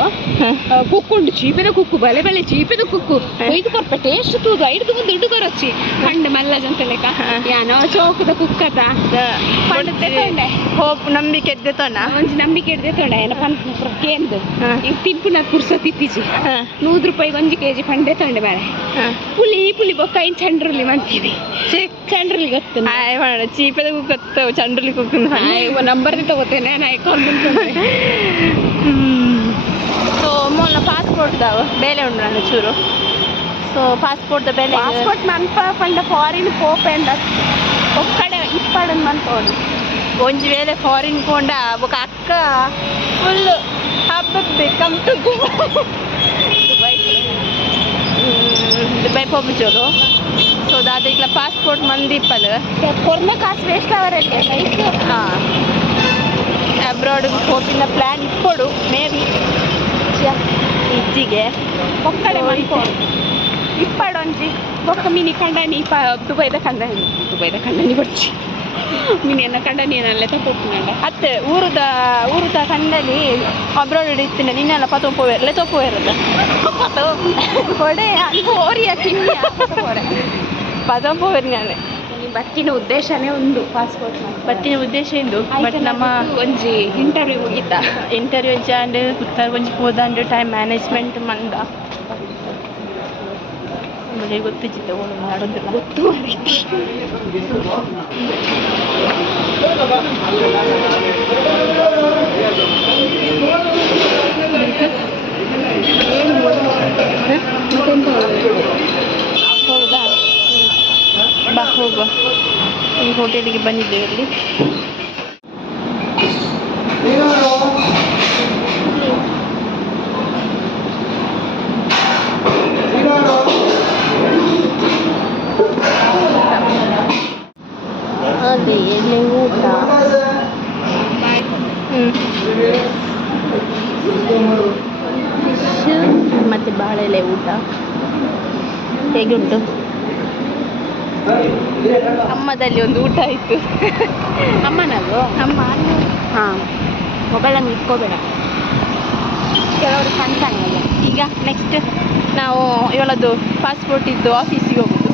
ಕುಕ್ಕೊಂಡು ಚೀಪದ ಕುಕ್ಕು ಬಲೆ ಬಲೆ ಚೀಪದ ಕುಕ್ಕು ಇದು ಕೊರ್ಪ ಟೇಸ್ಟ್ ತೂದು ಐದು ಒಂದು ದುಡ್ಡು ಕೊರೊಚ್ಚಿ ಪಂಡ ಮಲ್ಲ ಜಂತಲೆಕ ಯಾನೋ ಚೌಕದ ಕುಕ್ಕದ ಪಂಡೆ ಹೋಪ್ ನಂಬಿಕೆ ಎದ್ದೆ ತೊಂಡ ಒಂಜಿ ನಂಬಿಕೆ ಎಡ್ದೆ ತೊಂಡ ಏನ ಪಂಡ ಕೇಂದು ಈಗ ತಿಂಪುನ ಪುರ್ಸೊತ್ ಇತ್ತೀಚಿ 100 ರೂಪಾಯಿಗೆ 1 kg ಪಂಡೆ ತೊಂಡೆ ಬಾಳೆ ಪುಲಿ ಬೊಕ್ಕ ಇನ್ ಚಂಡ್ರುಲಿ ಮಂತೀನಿ ಚಂಡ್ರುಲಿ ಗೊತ್ತು ಚೀಪದ ಕುಕ್ಕ ಚಂಡ್ರುಲಿ ಕುಕ್ಕ ನಂಬರ್ ತಗೋತೇನೆ ನಾ ಅಕೌಂಟ್ ಸೊ ಮೊನ್ನೆ ಪಾಸ್ಪೋರ್ಟ್ದಾವ ಬೇಲೆ ಉಂಡು ನನ್ನ ಚೂರು ಸೊ ಪಾಸ್ಪೋರ್ಟ್ದ ಬೇಲೆ ಪಾಸ್ಪೋರ್ಟ್ ಮನ್ಪ ಪಂಡ ಫಾರಿನ್ ಪೋಪೆಂಡ ಒಕ್ಕಡೆ ಇಪ್ಪಡನ್ ಮನ್ಪೋಡು ಒಂಜಿ ವೇಳೆ ಫಾರಿನ್ ಕೊಂಡ ఒక ಅಕ್ಕ ಫುಲ್ ಹಬ್ಬ ಕಮ್ ಟು ದುಬೈ ಪೋಪುಜೋರು ಸೊ ದಾದ ಇಟ್ಲ ಪಾಸ್ಪೋರ್ಟ್ ಮಂದಿ ಇಪ್ಪಲು ಕೊರ್ನೆ ಕಾಸು ವೇಸ್ಟ್ ಅವರಲ್ಲಿ ಹಾಂ ಅಬ್ರಾಡ್ ಹೋಗಿನ ಪ್ಲ್ಯಾನ್ ಇಪ್ಪಡು ಮೇ ಬಿ ಇಜ್ಜಿಗೆ ಒಕ್ಕಡೆ ಮನ್ಪೋಡು ಇಪ್ಪಡೊಂಜಿ ಬೊಕ್ಕ ಮಿನಿ ಕಂಡನಿ ದುಬೈದ ಕಂಡನಿ ಬರ್ಚಿ ಮಿನಿಯನ್ನ ಕಂಡನಿ ಏನಲ್ಲೇ ತಪ್ಪುಂಡ ಅತ್ತೆ ಊರುದ ಕಂಡಲಿ ಅಬ್ರಾಡ್ ಇತ್ತಿನ ನಿನ್ನೆಲ್ಲ ತೊಪ್ಪೋಯಿರೋದ ಹೊಡೆ ಅದು ಓರಿಯ ತಿನ್ನಿಯ ಪದಂಪೋವೇರು ನಾನೇ ಬತ್ತಿನ ಉದ್ದೇಶನೇ ಒಂದು ಪಾಸ್ಪೋರ್ಟ್ ಬತ್ತಿನ ಉದ್ದೇಶ ಎಂದು ಬಟ್ ನಮ್ಮ ಒಂಜಿ ಇಂಟರ್ವ್ಯೂ ಹೋಗಿದ್ದ ಇಂಟರ್ವ್ಯೂ ಜಾಂಡ್ ಕುತ್ತಾರ ಒಂಜಿ ಹೋದಂಡು ಟೈಮ್ ಮ್ಯಾನೇಜ್ಮೆಂಟ್ ಮಂದ ಆಮೇಲೆ ಗೊತ್ತಿದ್ದ ಓಣು ಮಾಡೋದಿಲ್ಲ ಗೊತ್ತು ಹೌದಾ ಬಾ ಹೋಗುವ ಈ ಹೋಟೆಲಿಗೆ ಬಂದಿದ್ದೇವೆ ಇಲ್ಲಿ ಅದೇ ಎಲ್ಲಿ ಊಟ ಫಿಶ್ ಮತ್ತು ಬಾಳೆಲೆ ಊಟ ಹೇಗುಂಟು ಅಮ್ಮದಲ್ಲಿ ಒಂದು ಊಟ ಆಯಿತು ಅಮ್ಮನದು ಅಮ್ಮ ಹಾಂ ಮೊಬೈಲನ್ನು ಇಟ್ಕೋಬೇಡ ಕೆಲವರು ಸಣ್ಣ ಈಗ ನೆಕ್ಸ್ಟ್ ನಾವು ಇವಳದ್ದು ಪಾಸ್ಪೋರ್ಟ್ ಇದ್ದು ಆಫೀಸಿಗೆ ಹೋಗೋದು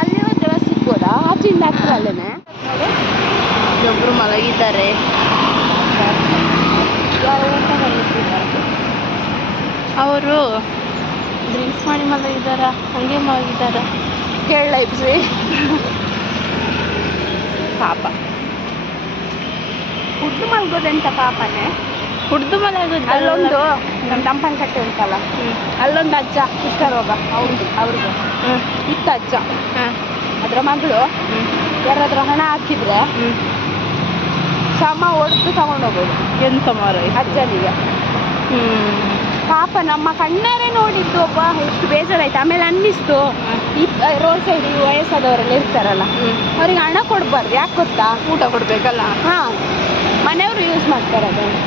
ಅಲ್ಲಿ ಒಂದು ಸಿಗ್ಬೋದಾ ಆಚೆಯಿಂದ ಹತ್ತಿರ ಅಲ್ಲೇನೆ ಒಬ್ಬರು ಮಲಗಿದ್ದಾರೆ ಅವರು ಡ್ರಿಂಕ್ಸ್ ಮಾಡಿ ಮಲಗಿದ್ದಾರಾ ಹಂಗೆ ಮಲಗಿದ್ದಾರಾ ಕೇಳಲ ಇಬ್ಸಿ ಪಾಪ ಹುಡ್ದು ಮಲ್ಗೋದೆಂತ ಪಾಪನೇ ಹುಡ್ದು ಮಲಗೋದು ಅಲ್ಲೊಂದು ನಮ್ಮ ದಂಪನ್ ಕಟ್ಟೆ ಉಂಟಲ್ಲ ಅಲ್ಲೊಂದು ಅಜ್ಜ ಕುಷ್ಠರೋಗ ಅವ್ರಿಗೆ ಇತ್ತ ಅಜ್ಜ ಅದರ ಮಗಳು ಯಾರಾದ್ರೂ ಹಣ ಹಾಕಿದ್ರೆ ಸಮ ಹೊಡೆದು ತಗೊಂಡೋಗೋದು ಎಂತ ಮಾರ ಅಜ್ಜನಿಗೆ ಪಾಪ ನಮ್ಮ ಕಣ್ಣಾರೆ ನೋಡಿದ್ದು ಒಬ್ಬ ಎಷ್ಟು ಬೇಜಾರಾಯ್ತು ಆಮೇಲೆ ಅನ್ನಿಸ್ತು ಈ ರೋಡ್ ಸೈಡ್ ಈ ವಯಸ್ಸಾದವರೆಲ್ಲ ಇರ್ತಾರಲ್ಲ ಅವ್ರಿಗೆ ಹಣ ಕೊಡ್ಬಾರ್ದು ಯಾಕೆ ಗೊತ್ತಾ ಊಟ ಕೊಡ್ಬೇಕಲ್ಲ ಹಾಂ ಮನೆಯವರು ಯೂಸ್ ಮಾಡ್ತಾರೆ ಅದನ್ನು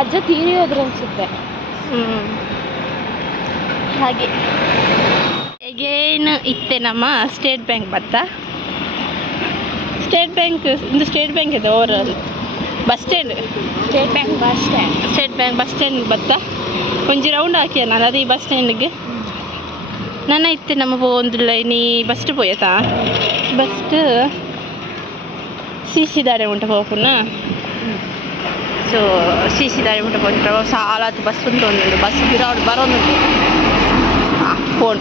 ಅಜ್ಜ ತೀರಿ ಹೋದ್ರು ಅನ್ಸುತ್ತೆ ಹಾಗೆ ಏನು ಇತ್ತೆ ನಮ್ಮ ಸ್ಟೇಟ್ ಬ್ಯಾಂಕ್ ಬತ್ತ ಸ್ಟೇಟ್ ಬ್ಯಾಂಕ್ ಇದೆ ಓವರಲ್ಲಿ bus stand State Bank bus stand ಬತ್ತ ಒಂಜಿ ರೌಂಡ್ ಹಾಕಿಯ ನಾನು ಅದೇ ಬಸ್ ಸ್ಟ್ಯಾಂಡ್ಗೆ ನನ್ನ ಇತ್ತೆ ನಮ್ಮ ಒಂದುಲ್ಲ ನೀ ಬಸ್ಟ್ ಪೋಯತಾ ಬಸ್ಟ್ ಸಿಸಿದಾರೆ ಉಂಟು ಹೋಗುನ ಸೊ ಸಿಸಿದಾರೆ ಉಂಟು ಹೋಗ್ತಾರೆ ಸಾಲಾತು ಬಸ್ ಉಂಟು ಒಂದು ಬಸ್ ಬಿರೋಡು ಬರೋದುಂಟು ಫೋನ್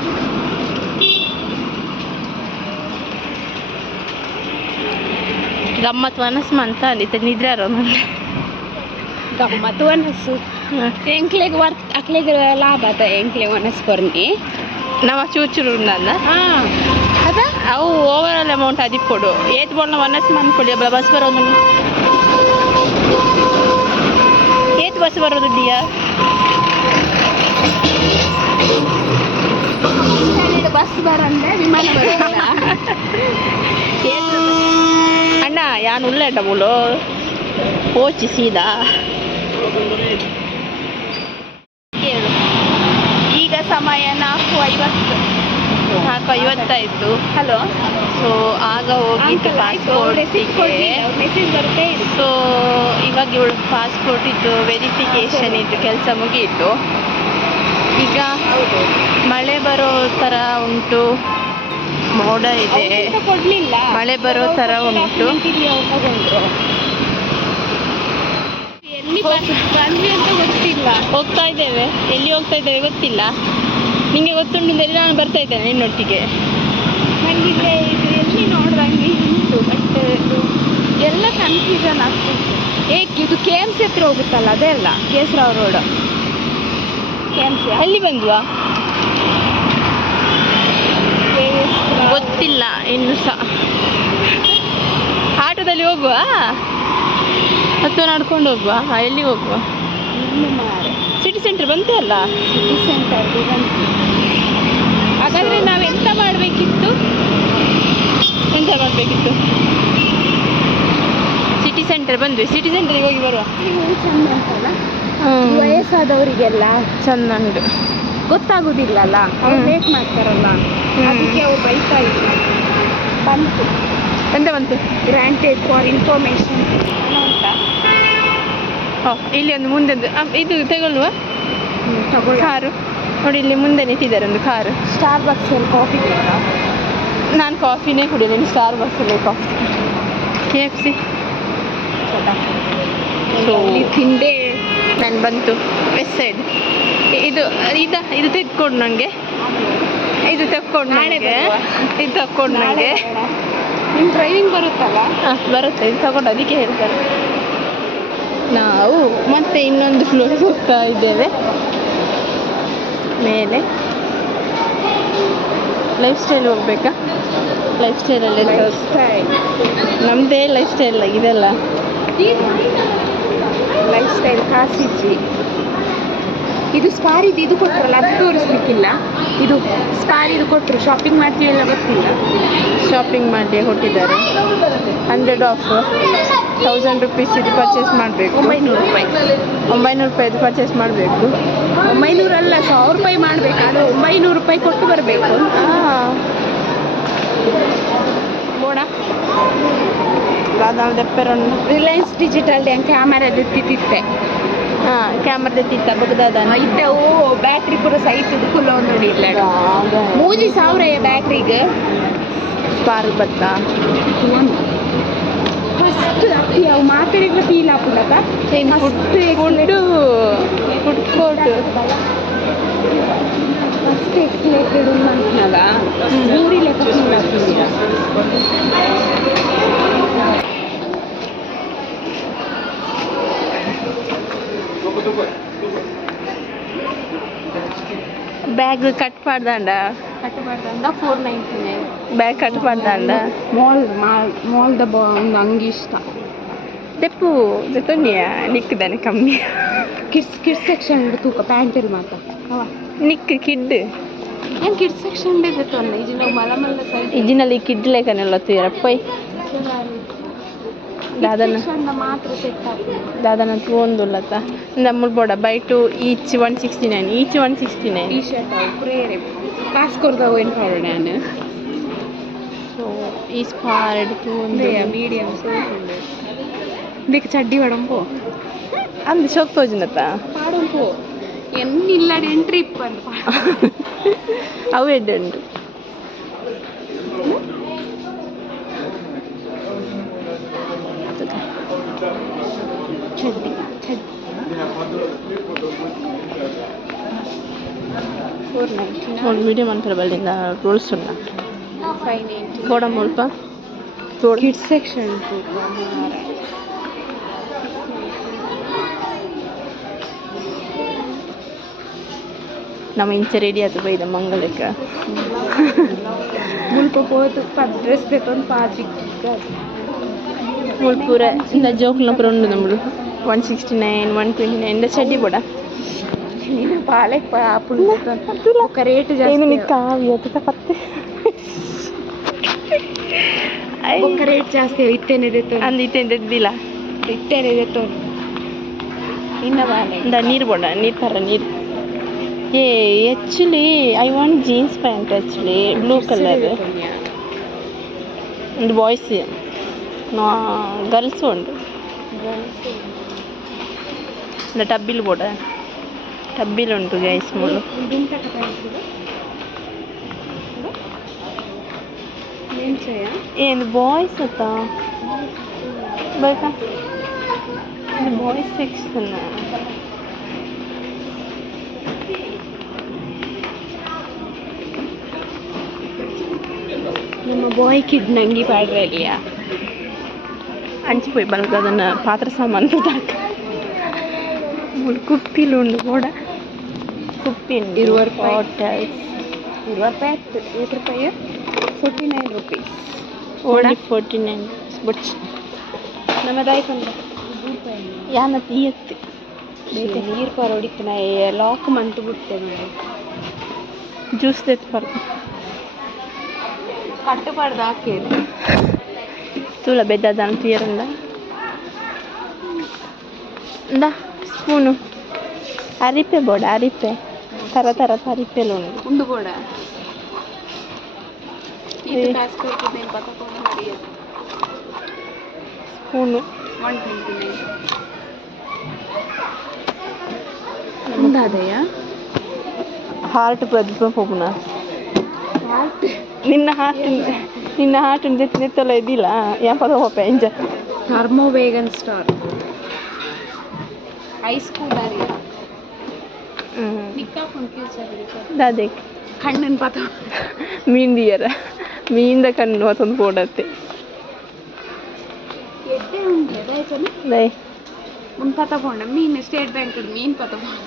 ಗಮ್ಮತ್ ಮನಸ್ಸು ಅಂತ ಅಂದಿತ್ತೆ ನಿದ್ರೆ ಅರೋನು ಗಮ್ಮತ್ತು ಅನಸ್ಸು ಎಂಕ್ಲೆಗ್ ವರ್ತ್ ಅಕ್ಲೆಗ್ ಲಾಭ ಅದ ಎಂಕ್ಲೆ ಮನಸ್ಸು ಬರ್ನಿ ನಮ್ಮ ಚೂಚೂರು ಉಂಡಲ್ಲ ಹಾಂ ಅದ ಅವು ಓವರ್ ಆಲ್ ಅಮೌಂಟ್ ಅದಿ ಕೊಡು ಏತ್ ಬೋಲ್ನ ಮನಸ್ಸು ಮಾಡ್ಕೊಳ್ಳಿ ಅಬ್ಬ ಬಸ್ ಬರೋದು ಏತ್ ಬಸ್ ಬರೋದು ಡಿಯಾ ಬಸ್ ಬರಂದ್ರೆ ವಿಮಾನ ಬರೋಲ್ಲ ಅಣ್ಣ ಯಾನು ಉಳ್ಳೇಟ ಬೋಲು ಓಚಿ ಸೀದಾ ಈಗ ಸಮಯ 4:50 ಹಲೋ ಸೊ ಆಗ ಹೋಗಿದ್ದು ಪಾಸ್ಪೋರ್ಟಿಗೆ ಮೆಸೇಜ್ ಬರುತ್ತೆ ಸೊ ಇವಾಗ ಇವಳು ಪಾಸ್ಪೋರ್ಟ್ ಇದ್ದು ವೆರಿಫಿಕೇಷನ್ ಇದ್ದು ಕೆಲಸ ಮುಗಿಯಿತು ಈಗ ಮಳೆ ಬರೋ ಥರ ಉಂಟು ಮೋಡ ಇದೆ ಕೊಡ್ಲಿಲ್ಲ ಮಳೆ ಬರೋ ಥರ ಉಂಟು ಎಲ್ಲಿ ಬಂದ್ವಿ ಅಂತ ಗೊತ್ತಿಲ್ಲ ಹೋಗ್ತಾ ಇದ್ದೇವೆ ಎಲ್ಲಿ ಹೋಗ್ತಾ ಇದ್ದೇವೆ ಗೊತ್ತಿಲ್ಲ ನಿಮಗೆ ಗೊತ್ತುಂಟು ಅಂದರೆ ನಾನು ಬರ್ತಾ ಇದ್ದೇನೆ ನಿನ್ನೊಟ್ಟಿಗೆ ನನಗೆ ಇದು ಎಲ್ಲಿ ನೋಡ್ದಂಗೆ ಉಂಟು ಬಟ್ ಎಲ್ಲ ಕನ್ಫ್ಯೂಷನ್ ಆಗ್ತಿತ್ತು ಇದು ಕೆ ಎಮ್ ಸಿ ಹತ್ರ ಹೋಗುತ್ತಲ್ಲ ಅದೇ ಅಲ್ಲ ಕೇಸರಾವ್ ರೋಡ್ ಕೆ ಎಮ್ ಸಿ ಅಲ್ಲಿ ಬಂದ್ವಾ ಗೊತ್ತಿಲ್ಲ ಇನ್ನು ಸಹ ಆಟೋದಲ್ಲಿ ಹೋಗುವ ಅಥವಾ ನಡ್ಕೊಂಡು ಹೋಗುವ ಎಲ್ಲಿ ಹೋಗುವ ಸಿಟಿ ಸೆಂಟರ್ ಬಂತೆ ಅಲ್ಲ ಸಿಟಿ ಸೆಂಟರ್ಗೆ ಬಂತು ಹಾಗಾದರೆ ನಾವು ಎಂತ ಮಾಡಬೇಕಿತ್ತು ಸಿಟಿ ಸೆಂಟರ್ ಬಂದ್ವಿ ಸಿಟಿ ಸೆಂಟರ್ಗೆ ಹೋಗಿ ಬರುವ ಚಂದ ಉಂಟಲ್ಲ ವಯಸ್ಸಾದವರಿಗೆಲ್ಲ ಚಂದ ಉಂಟು ಗೊತ್ತಾಗೋದಿಲ್ಲಲ್ಲ ಅವ್ರು ಲೇಟ್ ಮಾಡ್ತಾರಲ್ಲ ಅದಕ್ಕೆ ಅವ್ರು ಬೈತಾ ಇಲ್ಲ ಬಂತು ಎಂತ ಬಂತು ಗ್ರಾಂಟೆಡ್ ಫಾರ್ ಇನ್ಫಾರ್ಮೇಶನ್ ಉಂಟಾ ಇಲ್ಲಿ ಒಂದು ಮುಂದೆ ಇದು ತಗೊಳ್ಳುವ ತಗೊಳ್ಳಿ ಕಾರು ನೋಡಿ ಇಲ್ಲಿ ಮುಂದೆ ನಿಂತಿದ್ದಾರೆ ಒಂದು ಕಾರು ಸ್ಟಾರ್ ಬಾಕ್ಸಲ್ಲಿ ಕಾಫಿ ಬೇಕಾ ನಾನು ಕಾಫಿನೇ ಕುಡಿಯಲ್ಲ ಇನ್ನು ಸ್ಟಾರ್ ಬಾಕ್ಸಲ್ಲಿ ಕಾಫಿ KFC ಸೊ ತಿಂದೆ ನಾನು ಬಂತು ವೆಸ್ಟ್ ಸೈಡ್ ಇದು ತೆಕ್ಕೊಂಡು ನನಗೆ ಇದು ತೆಕ್ಕೊಂಡು ನನಗೆ ಇದು ತಕ್ಕೊಂಡು ನನಗೆ ನಿಮ್ಮ ಡ್ರೈವಿಂಗ್ ಬರುತ್ತಲ್ಲ ಬರುತ್ತೆ ಇದು ತಗೊಂಡು ಅದಕ್ಕೆ ಹೇಳ್ತಾರೆ ನಾವು ಮತ್ತೆ ಇನ್ನೊಂದು ಫ್ಲೋರ್ ಹೋಗ್ತಾ ಇದ್ದೇವೆ ಮೇಲೆ ಲೈಫ್ ಸ್ಟೈಲ್ ಹೋಗ್ಬೇಕಾ ಲೈಫ್ ಸ್ಟೈಲಲ್ಲಿ ನಮ್ಮದೇ ಲೈಫ್ ಸ್ಟೈಲ್ ಇದೆಲ್ಲ ಲೈಫ್ ಸ್ಟೈಲ್ ಕಾಸಿಜ್ಜಿ ಇದು ಸ್ಪಾರಿದು ಇದು ಕೊಟ್ಟರಲ್ಲ ಅದು ತೋರಿಸ್ಲಿಕ್ಕಿಲ್ಲ ಇದು ಸ್ಪಾರಿದು ಕೊಟ್ಟರು ಶಾಪಿಂಗ್ ಮಾಡ್ತೀವಲ್ಲ ಗೊತ್ತಿಲ್ಲ ಶಾಪಿಂಗ್ ಮಾಡಿ ಕೊಟ್ಟಿದ್ದಾರೆ 100 ಆಫ್ 1000 ರುಪೀಸ್ ಇದು ಪರ್ಚೇಸ್ ಮಾಡಬೇಕು 900 ರೂಪಾಯಿದು ಪರ್ಚೇಸ್ ಮಾಡಬೇಕು 900 ಅಲ್ಲ 1000 ರೂಪಾಯಿ ಮಾಡಬೇಕು ಅದು 900 ರೂಪಾಯಿ ಕೊಟ್ಟು ಬರಬೇಕು ಬೋಡ ಬಾದಾಮ್ ದೆಪ್ಪೆರೊಂದು ರಿಲಯನ್ಸ್ ಡಿಜಿಟಲ್ ಕ್ಯಾಮರಾ ಎತ್ತಿತ್ತಿತ್ತೆ ಕ್ಯಾಮರಾ ತೆತ್ತಿತ್ತ ಬಗ್ದಾದ ಇದ್ದವು ಬ್ಯಾಟ್ರಿ ಪೂರ ಸೈಟ್ ಕುಲ್ಲ ನೋಡಿ ಇಲ್ಲ 3000 ಬ್ಯಾಟ್ರಿಗೆ ಸ್ಪಾರ್ಕ್ ಬತ್ತ ಫಸ್ಟ್ ಅಪ್ಪಿ ಅವು ಮಾತಾಡಿದ್ರೆ ಫೀಲ್ ಆಗ್ಬಿಡತ್ತ ಫುಡ್ ಕೋರ್ಟ್ ಫಸ್ಟ್ ಎಕ್ಸ್ಲೇಟೆಡ್ ಅಂತಾಗ 3 ಲೆಕ್ಕ ಫೀಲ್ ಆಗ್ತಿದ್ದೀರಾ ಬ್ಯಾಗ್ ಕಟ್ ಮಾಡ್ದಂಡ 499 ಬ್ಯಾಗ್ ಕಟ್ ಮಾಡ್ದಂಡ ಮಾಲ್ದ ಒಂದು ಅಂಗಿ ಇಷ್ಟ ತೆಪ್ಪು ತೊಂಡಿಯ ನಿಕ್ಕಿದ್ದಾನೆ ಕಮ್ಮಿ ಕಿಡ್ಸ್ ಸೆಕ್ಷನ್ ತೂಕ ಪ್ಯಾಂಟಲ್ಲಿ ಮಾತ್ರ ನಿಕ್ ಕಿಡ್ ಏನು ಕಿಡ್ಸ್ ಸೆಕ್ಷನ್ ಇದೆ ತೊಂದರೆ ಇಜಿನ ಮಲ ಸೈಡ್ ಇಜಿನಲ್ಲಿ ಕಿಡ್ ಲೇಖನೆಲ್ಲ ತೀರಪ್ಪೈ ಮಾತ್ರ ಸೆಟ್ ಆಗ್ತದೆ ದಾದನ ತೊಂದುಲ್ಲತ್ತ ನಮ್ಮಲ್ ಬೋಡ buy two each 169 T shirt ಪ್ರೇರೆ ಕಾಸು ಕೊಡ್ತಾವು ಏನು ಮಾಡೋಣ ನಾನು ಸೊ ಈ ಸ್ಪಾರ್ಡ್ ಮೀಡಿಯಂ ಇದಕ್ಕೆ ಚಡ್ಡಿ ಪಡಂಪು ಅಂದು ಶೋಕ್ ತೋಜಿನತ್ತ ಪಾಡಂಪು ಎನ್ನಿಲ್ಲ ಟ್ರಿಪ್ ಅಂತ ಅವು ಎಡ್ಡುಂಟು ಚಡ್ಡಿ ಒಂದು ವಿಡಿಯೋ ಮಾಡ್ತಾರೆ ಬಲ್ಲಿಂದ ರೂಲ್ಸ್ ಉಂಟ 590 ಗೋಡ ಮುಲ್ಪ ಕಿಡ್ಸ್ ಸೆಕ್ಷನ್ ನಮ್ಮ ಇಂಚೆ ರೆಡಿ ಆಯ್ತು ಬೈದ ಮಂಗಳಕ್ಕೆ ಮುಲ್ಪ ಹೋದು ಡ್ರೆಸ್ ಬೇಕೊಂದು ಪಾಜಿ ಮುಳ್ಪೂರ ಇಂದ ಜೋಕ್ಲ ಪೂರ ಉಂಡು ನಮ್ಮಳು 169 129 ಚಡ್ಡಿ ಬೋಡ ನೀನು ಪಾಲೆ ಆಪುಂಡು ఒక ರೇಟ್ ಜಾಸ್ತಿ ಕಾವ್ಯ ಪತ್ತೆ ఒక ರೇಟ್ ಜಾಸ್ತಿ ಇತ್ತೇನೆ ದೆತ್ತೋ ಅಂದ್ ಇತ್ತೇನೆ ತೆಗ್ದಿಲ್ಲ ಇತ್ತೇನೆ ದೆತ್ತೋ ಇನ್ನ ಬಾಲೆ ಇಂದ ನೀರು ಬೋಡ ನೀರು ತರ ನೀರು ಏ actually I want jeans pant actually blue colour ಒಂದು ಬಾಯ್ಸ್ ಗರ್ಲ್ಸ್ ಉಂಟು ಇಂದ ಟಬ್ಬಿಲ್ ಬೋಡ ಟಬ್ಬಿಲ್ ಉಂಟು ಗೈಸ್ ಮೂಲು ಏನು ಬಾಯ್ಸ್ ಅತ್ತ ಬೇಕಾ ಇದು ಬಾಯ್ಸ್ ಸೆಕ್ಷನ್ ನಮ್ಮ ಬಾಯ್ ಕಿಡ್ ನಂಗೆ ಪಾಡ್ರಲ್ಲಿಯಾ ಹಂಚಿపోయి ಬಲ್ಗ ಅದನ್ನು ಪಾತ್ರ ಸಾಮಾನು ಕುಪ್ಪಿಲು ಉಂಡು ಕೂಡ ಕುಪ್ಪಿ ಉಂಡು 20 ರೂಪಾಯಿ. ಹೋಟೆಲ್ಸ್ 20 ರೂಪಾಯಿ ಆಯ್ತು 8 ರೂಪಾಯಿ 49 ರುಪೀಸ್ ಓನ್ಲಿ 49 ಬಟ್ ನಮ್ಮದಾಯ್ಕೊಂಡ ಯಾನ ತೀಯತ್ತೆ ನೀರು ಪಾರ ಹೊಡಿತು ನಾ ಲಾಕ್ ಮಂತು ಬಿಟ್ಟೆ ನೋಡಿ ಜ್ಯೂಸ್ ತೆತ್ಬಾರ್ದು ಕಟ್ಟಬಾರ್ದು ಹಾಕಿದೆ ತೂಲ ಬೆದ್ದದಾನ ತೀಯರಂದ ಇಂದ ಸ್ಪೂನು ಅರಿಪೆ ಬೋಡ ಅರಿಪೆ ತರ ತರ ಅರಿಪೆಲು ಉಂಡು ಉಂಡು ಕೂಡ ಇದು ಕಾಸು ಕೊಡ್ತಿದ್ದೆ ಪತಕೊಂಡು ಮಾಡಿಯೋದು ಸ್ಪೂನು 129 ಮುಂದಾದೆಯಾ ಹಾರ್ಟ್ ಪ್ರತಿಭ ಹೋಗುಣ ನಿನ್ನ ಹಾರ್ಟ್ ನೆತ್ತಲ್ಲ ಇದ್ದಿಲ್ಲ ಯಾಪದ ಹೋಪ ಎಂಜ ಥರ್ಮೋ ವೇಗನ್ ಸ್ಟಾರ್ ಹೈಸ್ಕೂಲ್ ಅರಿಯ ನಿಕ್ಕಾಕೊಂಡು ಫ್ಯೂಚರ್ ದಾದೆ ಕಣ್ಣನ್ ಪತ ಮೀಂದಿಯರ ಮೀಂದ ಕಣ್ಣು ಮತ್ತೊಂದು ಪೋಡತ್ತೆ ಎಡ್ಡೆ ಉಂಟು ಅದಾಯ್ತಲ್ಲ ದೈ ಒಂದು ಪತ ಪೋಂಡ ಮೀನು ಸ್ಟೇಟ್ ಬ್ಯಾಂಕ್ ಮೀನು ಪತ ಪೋಂಡ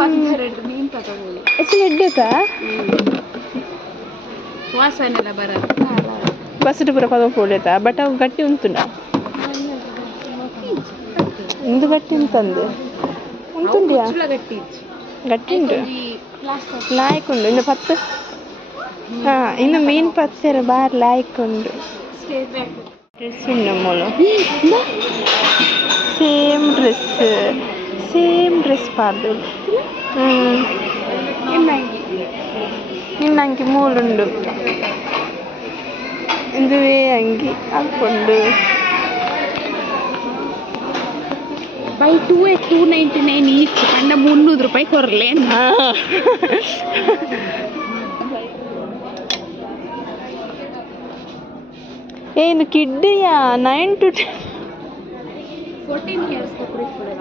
ಬಂದರೆಡ್ದು ಮೀನು ಪತ ಪೋಂಡ ಹೆಸರು ಎಡ್ಡೆತಾ ವಾಸನೆ ಎಲ್ಲ ಬರಲ್ಲ ಬಸ್ಸು ಪೂರ ಪದ ಪೋಡೇತ ಬಟ್ ಅವು ಗಟ್ಟಿ ಉಂಟುಂಡ ಇಂದು ಗಟ್ಟಿ ಉಂತಂದು ಉಂಟುಂಡಿಯಾ ಗಟ್ಟಿ ಗಟ್ಟಿ ಉಂಟು ಲಾಯ್ಕುಂಡು ಇನ್ನು ಪತ್ತು ಹಾಂ ಇನ್ನು ಮೀನು ಪತ್ಸರ ಬಾರ್ ಲಾಯ್ಕುಂಡು ಸ್ಟೇಟ್ ಬ್ಯಾಂಕ್ ಡ್ರೆಸ್ ಉಂಡು ಮೂಲು ಸೇಮ್ ಡ್ರೆಸ್ ಪಾರ್ದು ನಿನ್ನ ಅಂಗಿ ಮೂಳುಂಡು ಇದುವೇ ಅಂಗಿ ಹಾಕ್ಕೊಂಡು ಬೈ 299 ಈಚ್ ಕಂಡ 300 ರೂಪಾಯಿ ಕೊರಲೆ ಏನು ಕಿಡ್ಡಿಯಾ 9 to 14 ಇಯರ್ಸ್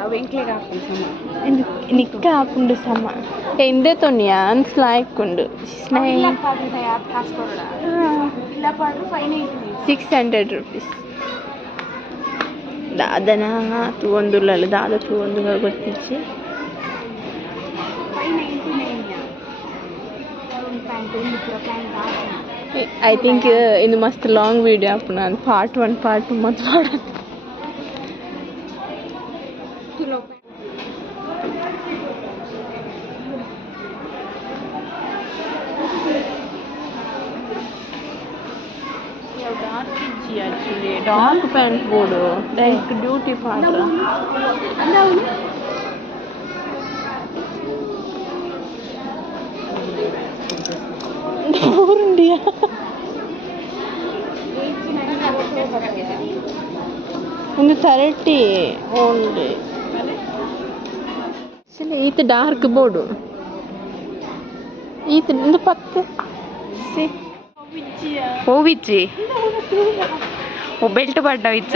ಅವು ಎಂಕ್ಲೆಗೆ ಹಾಕೊಂಡು ಸಮ ನಿಕ್ಕ ಹಾಕೊಂಡು ಸಮ ಎಂದೇ ತೊನ್ನಿಯಾ ಅನ್ಸ್ಲ ಹಾಕೊಂಡು ಹಾಸ್ಕೊಡ ಇಲ್ಲ ಪಾಡ್ರು 590 600 rupees దాదన తూవందులలో దాద తూవందుగా ಗೊತ್ತಿಚ್ಚಿ 590 ಐ ಥಿಂಕ್ ಇದು ಮಸ್ತ್ ಲಾಂಗ್ ವಿಡಿಯೋ ಆಪು ನಾನು ಪಾರ್ಟ್ 1 ಪಾರ್ಟ್ 2 ಮತ್ತು ಮಾಡೋದು dark pant board like duty ಪಾಡ್ರ ಊರುಂಡಿಯಾ ಇನ್ನು 30 ಓನ್ಲಿ ಇದು ಡಾರ್ಕ್ ಬೋರ್ಡು ಇದು ಪತ್ತು ಹೋವಿಚ್ಚಿ ಓ ಬೆಲ್ಟ್ ಪಾಡ್ನ ವಿಚ್ಚ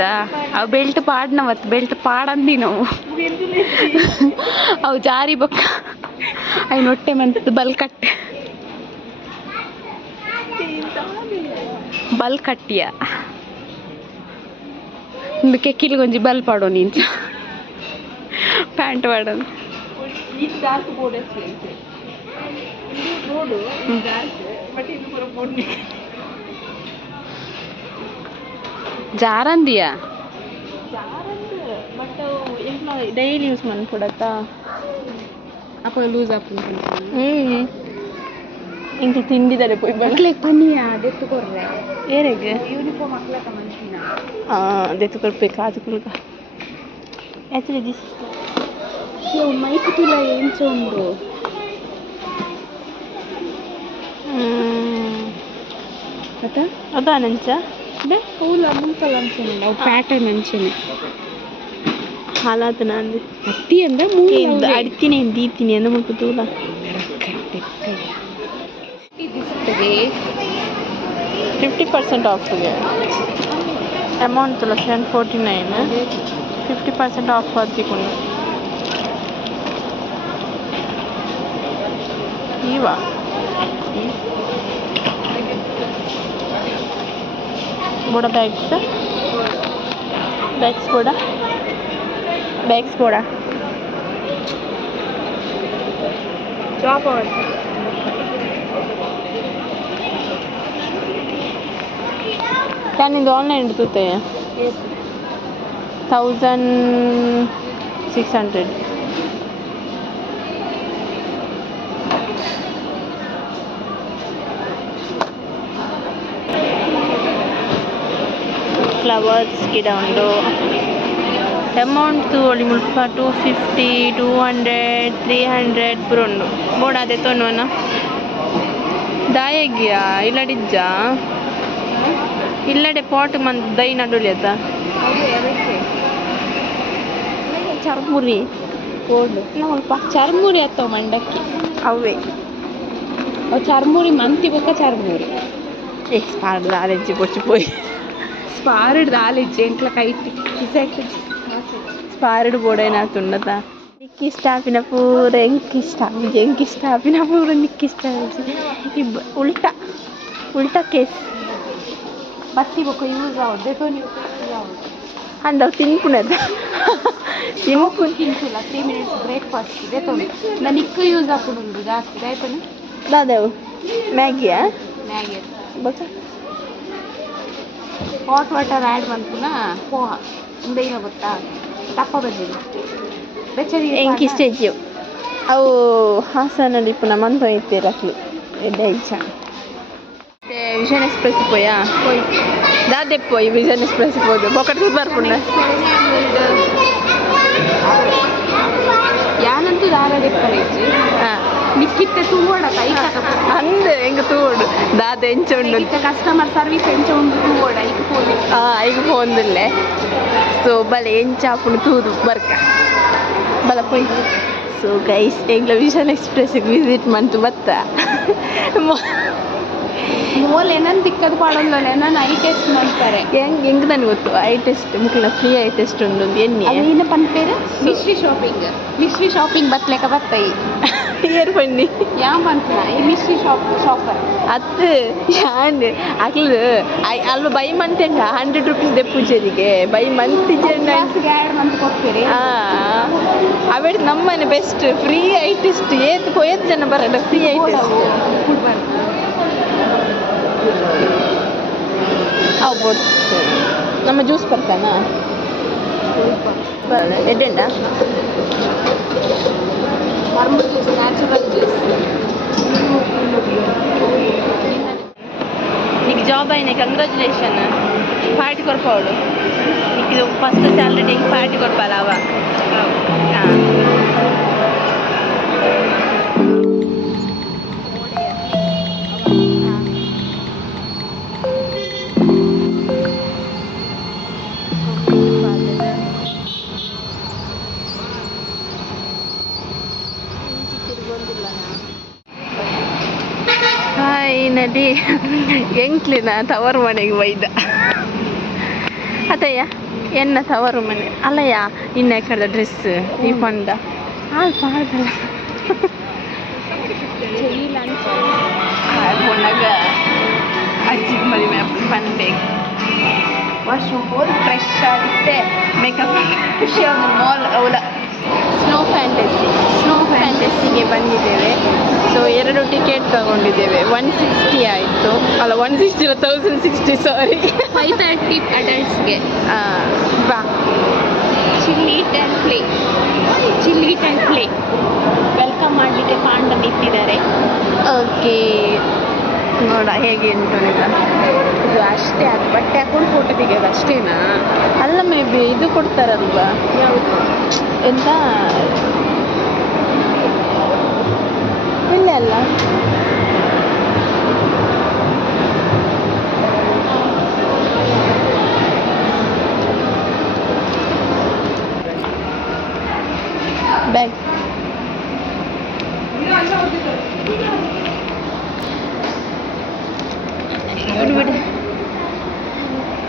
ಅವು ಬೆಲ್ಟ್ ಪಾಡ್ನವತ್ತು ಬೆಲ್ಟ್ ಪಾಡಂದಿ ನಾವು ಅವು ಜಾರಿ ಬೊಕ್ಕ ಅವು ನೊಟ್ಟೆ ಮಂತ್ ಬಲ್ ಕಟ್ಟಿಯ ಒಂದು ಕೆಕ್ಕಿಲ್ ಗೊಂಜಿ ಬಲ್ ಪಾಡೋ ನೀಂಚ ಪ್ಯಾಂಟ್ ಪಾಡೋದು ಜಾರಂದಿಯಾ ಡೈಲಿ ಯೂಸ್ ಮಾಡ್ಕೊಡತ್ತಾ ಅಪ್ಪ ಲೂಸ್ ಆಗ್ತದೆ ಇಂಕ ತಿಂಡಿದರೆ ಪೋಯ್ ಮಕ್ಳಿಗೆ ಪನಿಯ ದೆತ್ತು ಕೊರ್ರೆ ಏರೆಗೆ ಯೂನಿಫಾರ್ಮ್ ಹಾಕ್ಲಕ್ಕ ಮನುಷ್ಯನ ದೆತ್ತು ಕೊಡ್ಬೇಕು ಅದು ಕುಲ್ಕ ಆ್ಯಕ್ಚುಲಿ ದಿಸ್ ಮೈಕ್ ತುಲ ಏನ್ಸ ಉಂಡು ಅದಾ ನಂಚ ಅದೇ ಹೌದು ಮುಂಕಲ್ ಅಂಚನೆ ಅವು ಪ್ಯಾಟರ್ನ್ ಅಂಚನೆ ಹಾಲಾತ ನಾನು ಹತ್ತಿ ಅಂದ್ರೆ ಮೂರು ಅಡ್ತೀನಿ ದೀತೀನಿ ಅಂದ ಮುಟ್ಟು ತೂಲ 50% ಆಫ್ಗೆ ಅಮೌಂಟ್ ತುಲ 749 50% ಆಫ್ ಹತ್ತಿಕೊಂಡು ಇವ ಬೋಡ ಬ್ಯಾಗ್ಸ್ ಬೋಡ ಜಾಬ್ ಯಾನಿಂದು ಆನ್ಲೈನ್ ಇಡ್ತುತ್ತೆ 1600 ಫ್ಲವರ್ಸ್ ಗಿಡ ಉಂಡು ಅಮೌಂಟ್ ಒಳ್ಳೆ ಮುಲ್ಪ 250 200 300 ಪುರ ಉಂಡು ಬೋಡ ಅದೇ ತೊನ್ವನ ದಾಯಗಿಯಾ ಇಲ್ಲಡಿಜ್ಜ ಇಲ್ಲಡೆ ಪಾಟ್ ಮಂತ್ ದೈ ನಡುಲಿ ಅದ ಚರ್ಮುರಿ ಕೋಲ್ಡ್ ಸ್ವಲ್ಪ ಚರ್ಮುರಿ ಅತ್ತವ ಮಂಡಕ್ಕಿ ಅವೇ ಅವು ಚರ್ಮುರಿ ಮಂತಿ ಬೊಕ್ಕ ಚರ್ಮುರಿ ಸ್ಪಾರ್ಡ್ ಆಲೆಜ್ಜಿ ಪೊಚ್ಚಿ ಪೋಯ್ ಸ್ಪಾರ್ಡ್ ದಾಲೆಜ್ಜಿ ಎಂಕ್ಲ ಕೈಟಿ ಸ್ಪಾರ್ಡ್ ಬೋಡ ಏನಾಗ್ತುಂಡತ ನಿಕ್ಕಿಷ್ಟ ಆಪಿನ ಪೂರ ಎಂಕಿಷ್ಟ ಆಪಿನ ಪೂರ ನಿಕ್ಕಿಷ್ಟ ಉಲ್ಟಾ ಕೇಸ್ ಬತ್ತಿ ಬೊಕ್ಕ ಯೂಸ್ ಆವಡ್ದೆ ತೋನಿ ಅಂದವು ತಿನ್ಪುಣದ ತಿನ್ಸುಲ್ಲ 3 minutes ಬ್ರೇಕ್ಫಾಸ್ಟ್ ಇದೆ ತೊಂದು ನಾನು ಇಕ್ಕ ಯೂಸ್ ಹಾಕೊಂಡು ಜಾಸ್ತಿ ಆಯ್ತಾನೆ ದಾದವು ಮ್ಯಾಗಿಯಾ ಮ್ಯಾಗಿ ಬೊಕ್ಕ ಹಾಟ್ ವಾಟರ್ ಆ್ಯಡ್ ಮಾಡ್ತೀನ ಪೋಹ ಮುಂದೆಲ್ಲ ಗೊತ್ತಾ ದಪ್ಪ ಬಂದಿದೆ ಬೆಚ್ಚರಿ ಎಂಕಿಷ್ಟ ಇಜ್ಜು ಅವು ಹಾಸನಲ್ಲಿ ಪುನ ಮಂತ ಇತ್ತೀರಕ್ಲಿ ಎಡ್ಡ ವಿಷನ್ ಎಕ್ಸ್ಪ್ರೆಸ್ ಪೋಯಾ ದಾದೆ ಪೋಯ್ ವಿಷನ್ ಎಕ್ಸ್ಪ್ರೆಸ್ ಹೋದು ಪೊಕಟ್ ಬರ್ಪುಂಡ ಯಾನಂತೂ ದಾರಡೆ ಪರೇಜಿ ನಿಕ್ಕಿತ್ತೆ ತೂವೋಡ ಕೈ ಅಂದೆ ಹೆಂಗ ತೂವೋಡು ದಾದ ಎಂಚ ಉಂಡು ಕಸ್ಟಮರ್ ಸರ್ವಿಸ್ ಎಂಚ ಉಂಡು ತೂವೋಡ ಈಗ ಫೋನ್ ಈಗ ಫೋನ್ದಲ್ಲೇ ಸೊ ಬಲೆ ಎಂಚ ಹಾಕೊಂಡು ತೂದು ಬರ್ಕ ಬಲ ಪೋಯ್ ಸೊ ಗೈಸ್ ಎಂಗ್ಲ ವಿಷನ್ ಎಕ್ಸ್ಪ್ರೆಸ್ಗೆ ವಿಸಿಟ್ ಮಂತು ಬತ್ತ ಮೋಲ್ ಏನನ್ನು ತಿಕ್ಕದು ಪಾಡೋಲ್ಲ ನಾನು ಐ ಟೆಸ್ಟ್ ಮಾಡ್ತಾರೆ ಹೆಂಗೆ ನನಗೆ ಗೊತ್ತು ಐ ಟೆಸ್ಟ್ ಮುಖ್ಯ ಫ್ರೀ ಐ ಟೆಸ್ಟ್ ಉಂಡು ಎಣ್ಣೆ ಏನು ಪಂಪೇರು ಮಿಶ್ರಿ ಶಾಪಿಂಗ್ ಬತ್ಲೆಕ ಬತ್ತಾಯಿ ಏರ್ ಬನ್ನಿ ಯಾವ ಪಂಪನ ಈ ಮಿಶ್ರಿ ಶಾಪರ್ ಅದು ಯಾಂಡ್ ಅಕ್ಲು ಅಲ್ವ ಬೈ ಮಂತ್ ಎಂಡ 100 rupees ದೆ ಪೂಜೆರಿಗೆ ಬೈ ಮಂತ್ ಆ್ಯಡ್ ಮಂತ್ ಕೊಡ್ತೀರಿ ಅವೇಡ್ ನಮ್ಮನೆ ಬೆಸ್ಟ್ ಫ್ರೀ ಐ ಟೆಸ್ಟ್ ಏತ್ ಜನ ಬರಲ್ಲ ಫ್ರೀ ಐ ಟೆಸ್ಟ್ ಆಗ್ಬೋದು ನಮ್ಮ ಜ್ಯೂಸ್ ಬರ್ತಾನಾ ಬರಲ್ಲ ಎಡ್ಡೆಂಡ ನ್ಯಾಚುರಲ್ ಜ್ಯೂಸ್ నీకు జాబ్ అయినాయి కంగ్రాచులేషన్ పార్టీ కొరపాడు నీకు ఫస్ట్ శాలరీ నీకు పార్టీ కొరపాలావా ಆಲ್ರೆಡಿ ಎಂಕ್ಲಿನ ತವರು ಮನೆಗೆ ಒಯ್ದ ಅತಯ್ಯ ಎನ್ನ ತವರು ಮನೆ ಅಲ್ಲಯ್ಯ ಇನ್ನ ಕಡೆ ಡ್ರೆಸ್ ಈ ಪಂಡ ಪಾಡಲ್ಲ ಪೊಂಡಾಗ ಅಜ್ಜಿ ಮದುವೆ ಬಂದೆ ವಾಶ್ರೂಮ್ ಹೋಗಿ ಫ್ರೆಶ್ ಆಗುತ್ತೆ ಮೇಕಪ್ ಖುಷಿ ಒಂದು ಮಾಲ್ ಅವಳ ಸ್ನೋ ಫ್ಯಾಂಟಸಿಗೆ ಬಂದಿದ್ದೇವೆ. So 2 ticket ತಗೊಂಡಿದ್ದೇವೆ. 160 ಆಯಿತು, ಅಲ್ಲ 160 ಇಲ್ಲ 1060 ಸಾರಿ. 530 ಅಡಲ್ಟ್ಸ್ಗೆ. ಬಾ chilli eat and play welcome ಮಾಡಲಿಕ್ಕೆ ಪಾಂಡ ನಿಂತಿದ್ದಾರೆ. ಓಕೆ ನೋಡ ಹೇಗೆ ಉಂಟು ನಿಜ. ಇದು ಅಷ್ಟೇ, ಅದು ಬಟ್ಟೆ ಹಾಕೊಂಡು ಫೋಟೋ ತೆಗಿಯೋದು ಅಷ್ಟೇನಾ? ಅಲ್ಲ ಮೇ ಬಿ ಇದು ಕೊಡ್ತಾರಲ್ವಾ, ಯಾವುದು ಎಂತ ಇಲ್ಲ ಅಲ್ಲ ಬ್ಯಾಗ್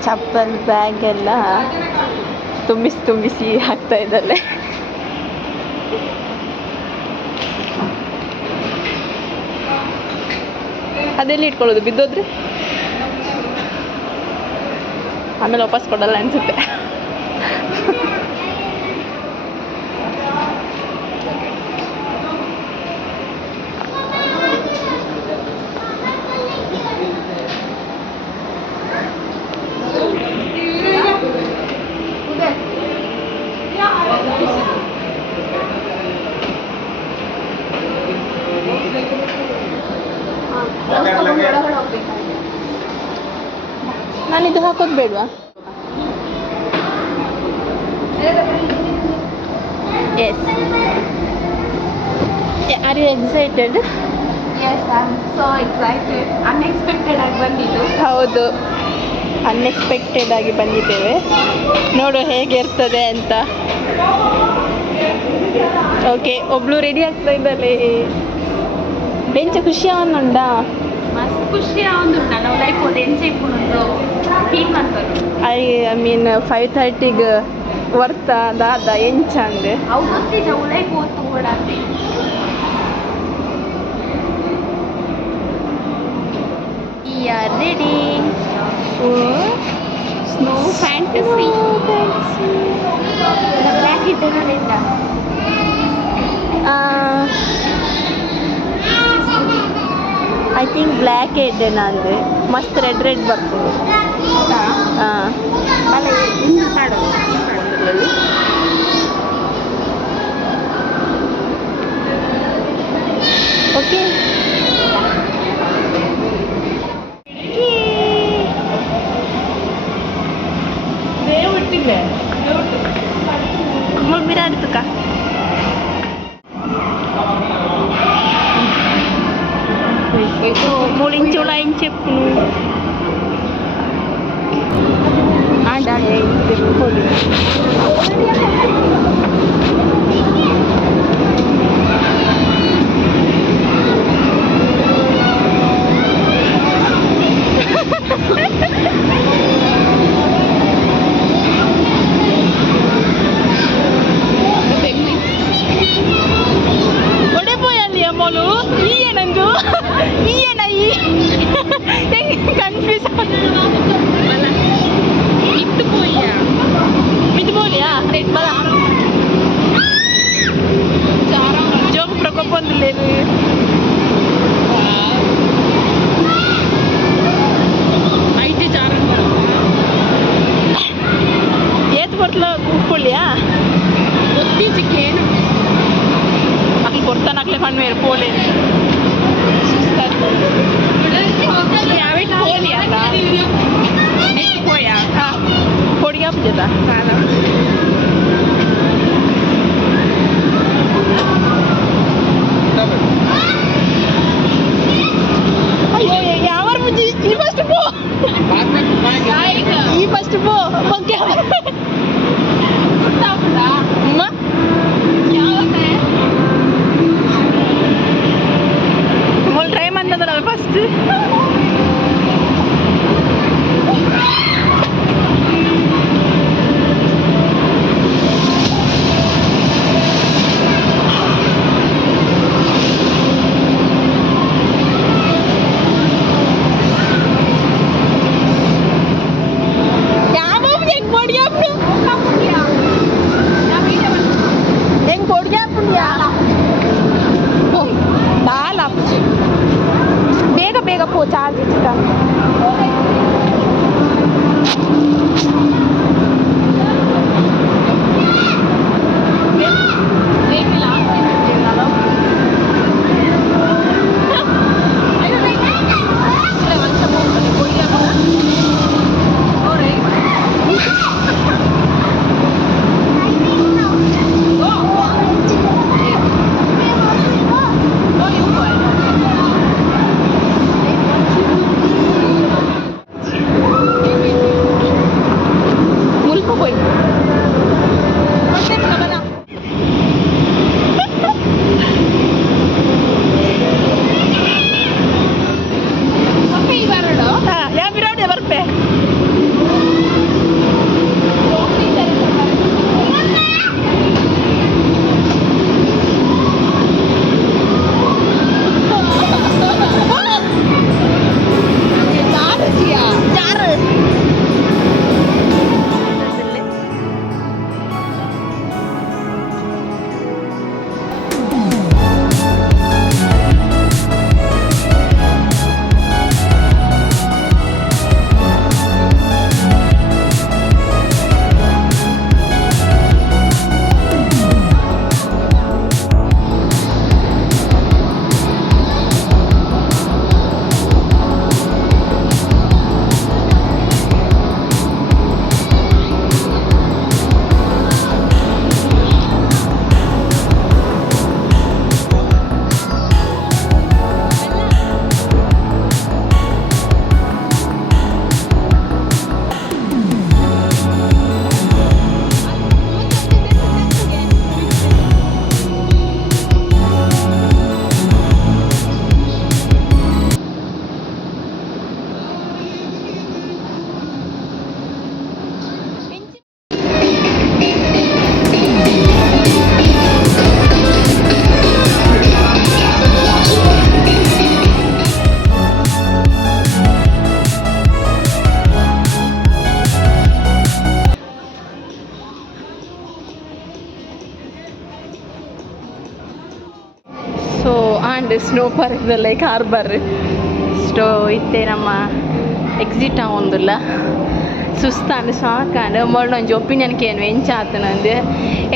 ಚಪ್ಪಲ್ ಬ್ಯಾಗ್ ಎಲ್ಲ ತುಂಬಿಸಿ ಹಾಕ್ತಾ ಇದ್ದಲ್ಲೇ. ಅದೆಲ್ಲಿ ಇಟ್ಕೊಳ್ಳೋದು, ಬಿದ್ದೋದ್ರೆ ಆಮೇಲೆ ವಾಪಸ್ ಕೊಡಲ್ಲ ಅನ್ಸುತ್ತೆ. ನಾನಿದು ಹಾಕೋದು ಬೇಡವಾ? Yes. Are you excited? Yes, I am so excited. Unexpected ಆಗಿ ಬಂದಿದ್ದು. ಹೌದು, ಅನ್ಎಕ್ಸ್ಪೆಕ್ಟೆಡ್ ಆಗಿ ಬಂದಿದ್ದೇವೆ. ನೋಡು ಹೇಗೆ ಇರ್ತದೆ ಅಂತ. ಓಕೆ, ಒಬ್ಳು ರೆಡಿ ಆಗ್ತಾ ಇದ್ದಾಳೆ. ಬೆಂಚ ಖುಷಿ ಅವನುಂಡಾ? ಮಸ್ತ್ ಖುಷಿ ಆಗುಂಟ. ನಾವು ಲೈಫ್ ಒಂದು ಎಂಜಾಯ್ ಕೊಡೋದು ಫೀಲ್ ಮಾಡ್ತಾರೆ. ಐ ಮೀನ್ 5:30ಗೆ ವರ್ತ ದಾದ ಎಂಚಂದೆ ಅವು ಗೊತ್ತಿದ್ದ ಲೈಫ್ ಓದ್ತು ಓಡಾಡ್ತಿ. We are ready for snow fantasy. Black ಇದ್ದರಿಂದ ಐ ಥಿಂಕ್ ಬ್ಲ್ಯಾಕ್ ಇದೆ ನಂದು. ಮಸ್ತ್ ರೆಡ್ ಬರ್ತದೆ. ಹಾಂ, ಅಲ್ಲ ಹಿಂದೆ ಮಾಡೋದು ಅದರಲ್ಲಿ. ಓಕೆ. ಬಿರಾಡ್ತು ಕಾ itu mulin culain cepnu ada yang dipuli. Mau try mana tuh first? Yang kodnya pun ya. Dalam. ಬೇಗ ಪೋ ಚಾರ್ಜ್ ಇಷ್ಟ so and snow park like harbour ಸ್ಟೋ ಇತ್ತೆ ನಮ್ಮ ಎಕ್ಸಿಟ್ ಆವೊಂದುಲ್ಲ ಸುಸ್ತಾಂಡು ಸಾಕಾಂಡು ಮೊಳ್ಳ ಒಂಜಿ ಒಪಿನಿಯನ್ ಕೇನು ಎಂಚ ಆತನಂದು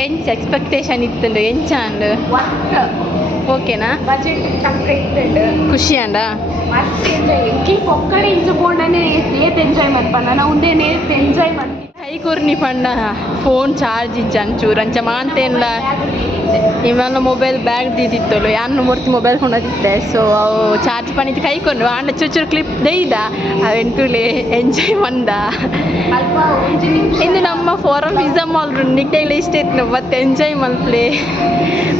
ಎಂಚ ಎಕ್ಸ್ಪೆಕ್ಟೇಷನ್ ಇತ್ತಂಡು ಎಂಚ ಅಂಡು ಓಕೆನಾ ಬಜೆಟ್ ತಕ್ಕ ಇತ್ತಂಡು ಖುಷಿ ಅಂಡ ಮಸ್ತ್ ಎಂಜಾಯ್ ಕಿ ಪೊಕ್ಕಡೆ ಇಂಚುಕೊಂಡನೆ ಏತ್ ಎಂಜಾಯ್ ಮಲ್ಪಂಡ ನಾವು ಒಂದೇನೆ ಎಂಜಾಯ್ ಮಾಡ್ತೀವಿ ಕೈ ಕೊರ್ನಿ ಪಂಡ ಫೋನ್ ಚಾರ್ಜ್ ಇಜ್ಜಂಚೂರು ಅಂಚ ಮಾಂತೆಲ್ಲ ಇವೆಲ್ಲ ಮೊಬೈಲ್ ಬ್ಯಾಗ್ ದೀದಿತ್ತಲು ಯಾನು ಮೂರ್ತಿ ಮೊಬೈಲ್ ಕೊಂಡದಿತ್ತೆ ಸೊ ಅವು ಚಾರ್ಜ್ ಪಣಿತು ಕೈ ಕೊಂಡು ಆಂಡ ಚೂಚೂರು ಕ್ಲಿಪ್ ದೈದ ಅವೆಂತುಲೆ ಎಂಜಾಯ್ ಮಂದ ಅಲ್ಪ ಒಂಜಿ ನಿಮಿಷ ಇಂದು ನಮ್ಮ ಫೋರಮ್ ಪಿಜ್ಜಾ ಮಾಲ್ ನಿಟ್ಟೆಲ್ಲ ಇಷ್ಟ ಇತ್ತು ಮತ್ತೆ ಎಂಜಾಯ್ ಮಲ್ಪ್ಲೆ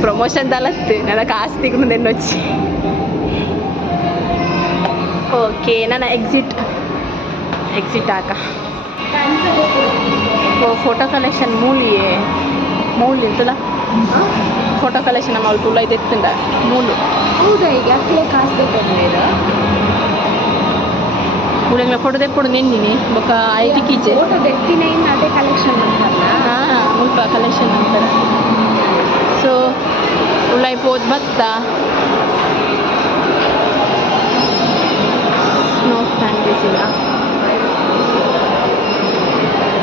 ಪ್ರಮೋಷನ್ ತಲತ್ತು ನನ್ನ ಕಾಸು ತಿಗೊಂಡು ನೆನ್ನೊಚ್ಚಿ ಓಕೆ ನನ್ನ ಎಕ್ಸಿಟ್ ಆಕ ಓ ಫೋಟೋ ಕಲೆಕ್ಷನ್ ಮೂಲಿ ಅಂತಲ್ಲ ಫೋಟೋ ಕಲೆಕ್ಷನ್ ನಮ್ಮ ತುಳ ಇದು ಎತ್ತಂಡ ಮೂಲು ಹೌದಾ ಈಗ ಅಕ್ಲೆ ಕಾಸು ಬೇಕಾಗಿಲ್ಲ ಮೂಲೆಗಳ ಫೋಟೋ ತೆಕ್ಕೊಡು ನೆನ್ನಿನಿ ಬೊಕ್ಕ ಐಟಿ ಕೀಚೆ ಫೋಟೋ ತೆಕ್ಕಿನ ಇನ್ನು ಅದೇ ಕಲೆಕ್ಷನ್ ಅಂತಲ್ಲ ಹಾಂ ಮುಲ್ಪ ಕಲೆಕ್ಷನ್ ಅಂತಾರೆ ಸೊ ಉಳ್ಳಾಯಿ ಪೋದ್ ಭತ್ತ ಸ್ನೋ ಫ್ಯಾಂಟಸಿಗ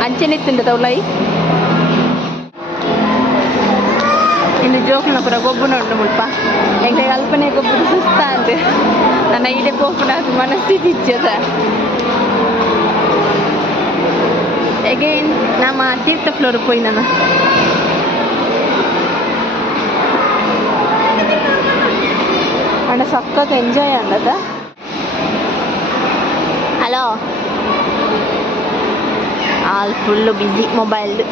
ಅಂಚೆನಿತ್ತುಂಡ ಉಳ್ಳಾಯಿ ಇನ್ನು ಜೋಕ್ನ ಪುರ ಗೊಬ್ಬನ ಉಂಡು ಮುಲ್ಪ ಎಂಗೆ ಕಲ್ಪನೆ ಗೊಬ್ಬರ ಸುಸ್ತ ಅಂದು ನನ್ನ ಇಡೆ ಪೋಪುನ ಮನಸ್ಥಿತಿ ಇಚ್ಚದ ಅಗೇನ್ ನಮ್ಮ ತೀರ್ಥ ಫ್ಲೋರ್ ಪೋಯಿ ನಾನು ಅಣ್ಣ ಸಖತ್ ಎಂಜಾಯ್ ಅಂದದ ಹಲೋ ಆಲ್ ಫುಲ್ಲು ಬಿಸಿ ಮೊಬೈಲ್ದು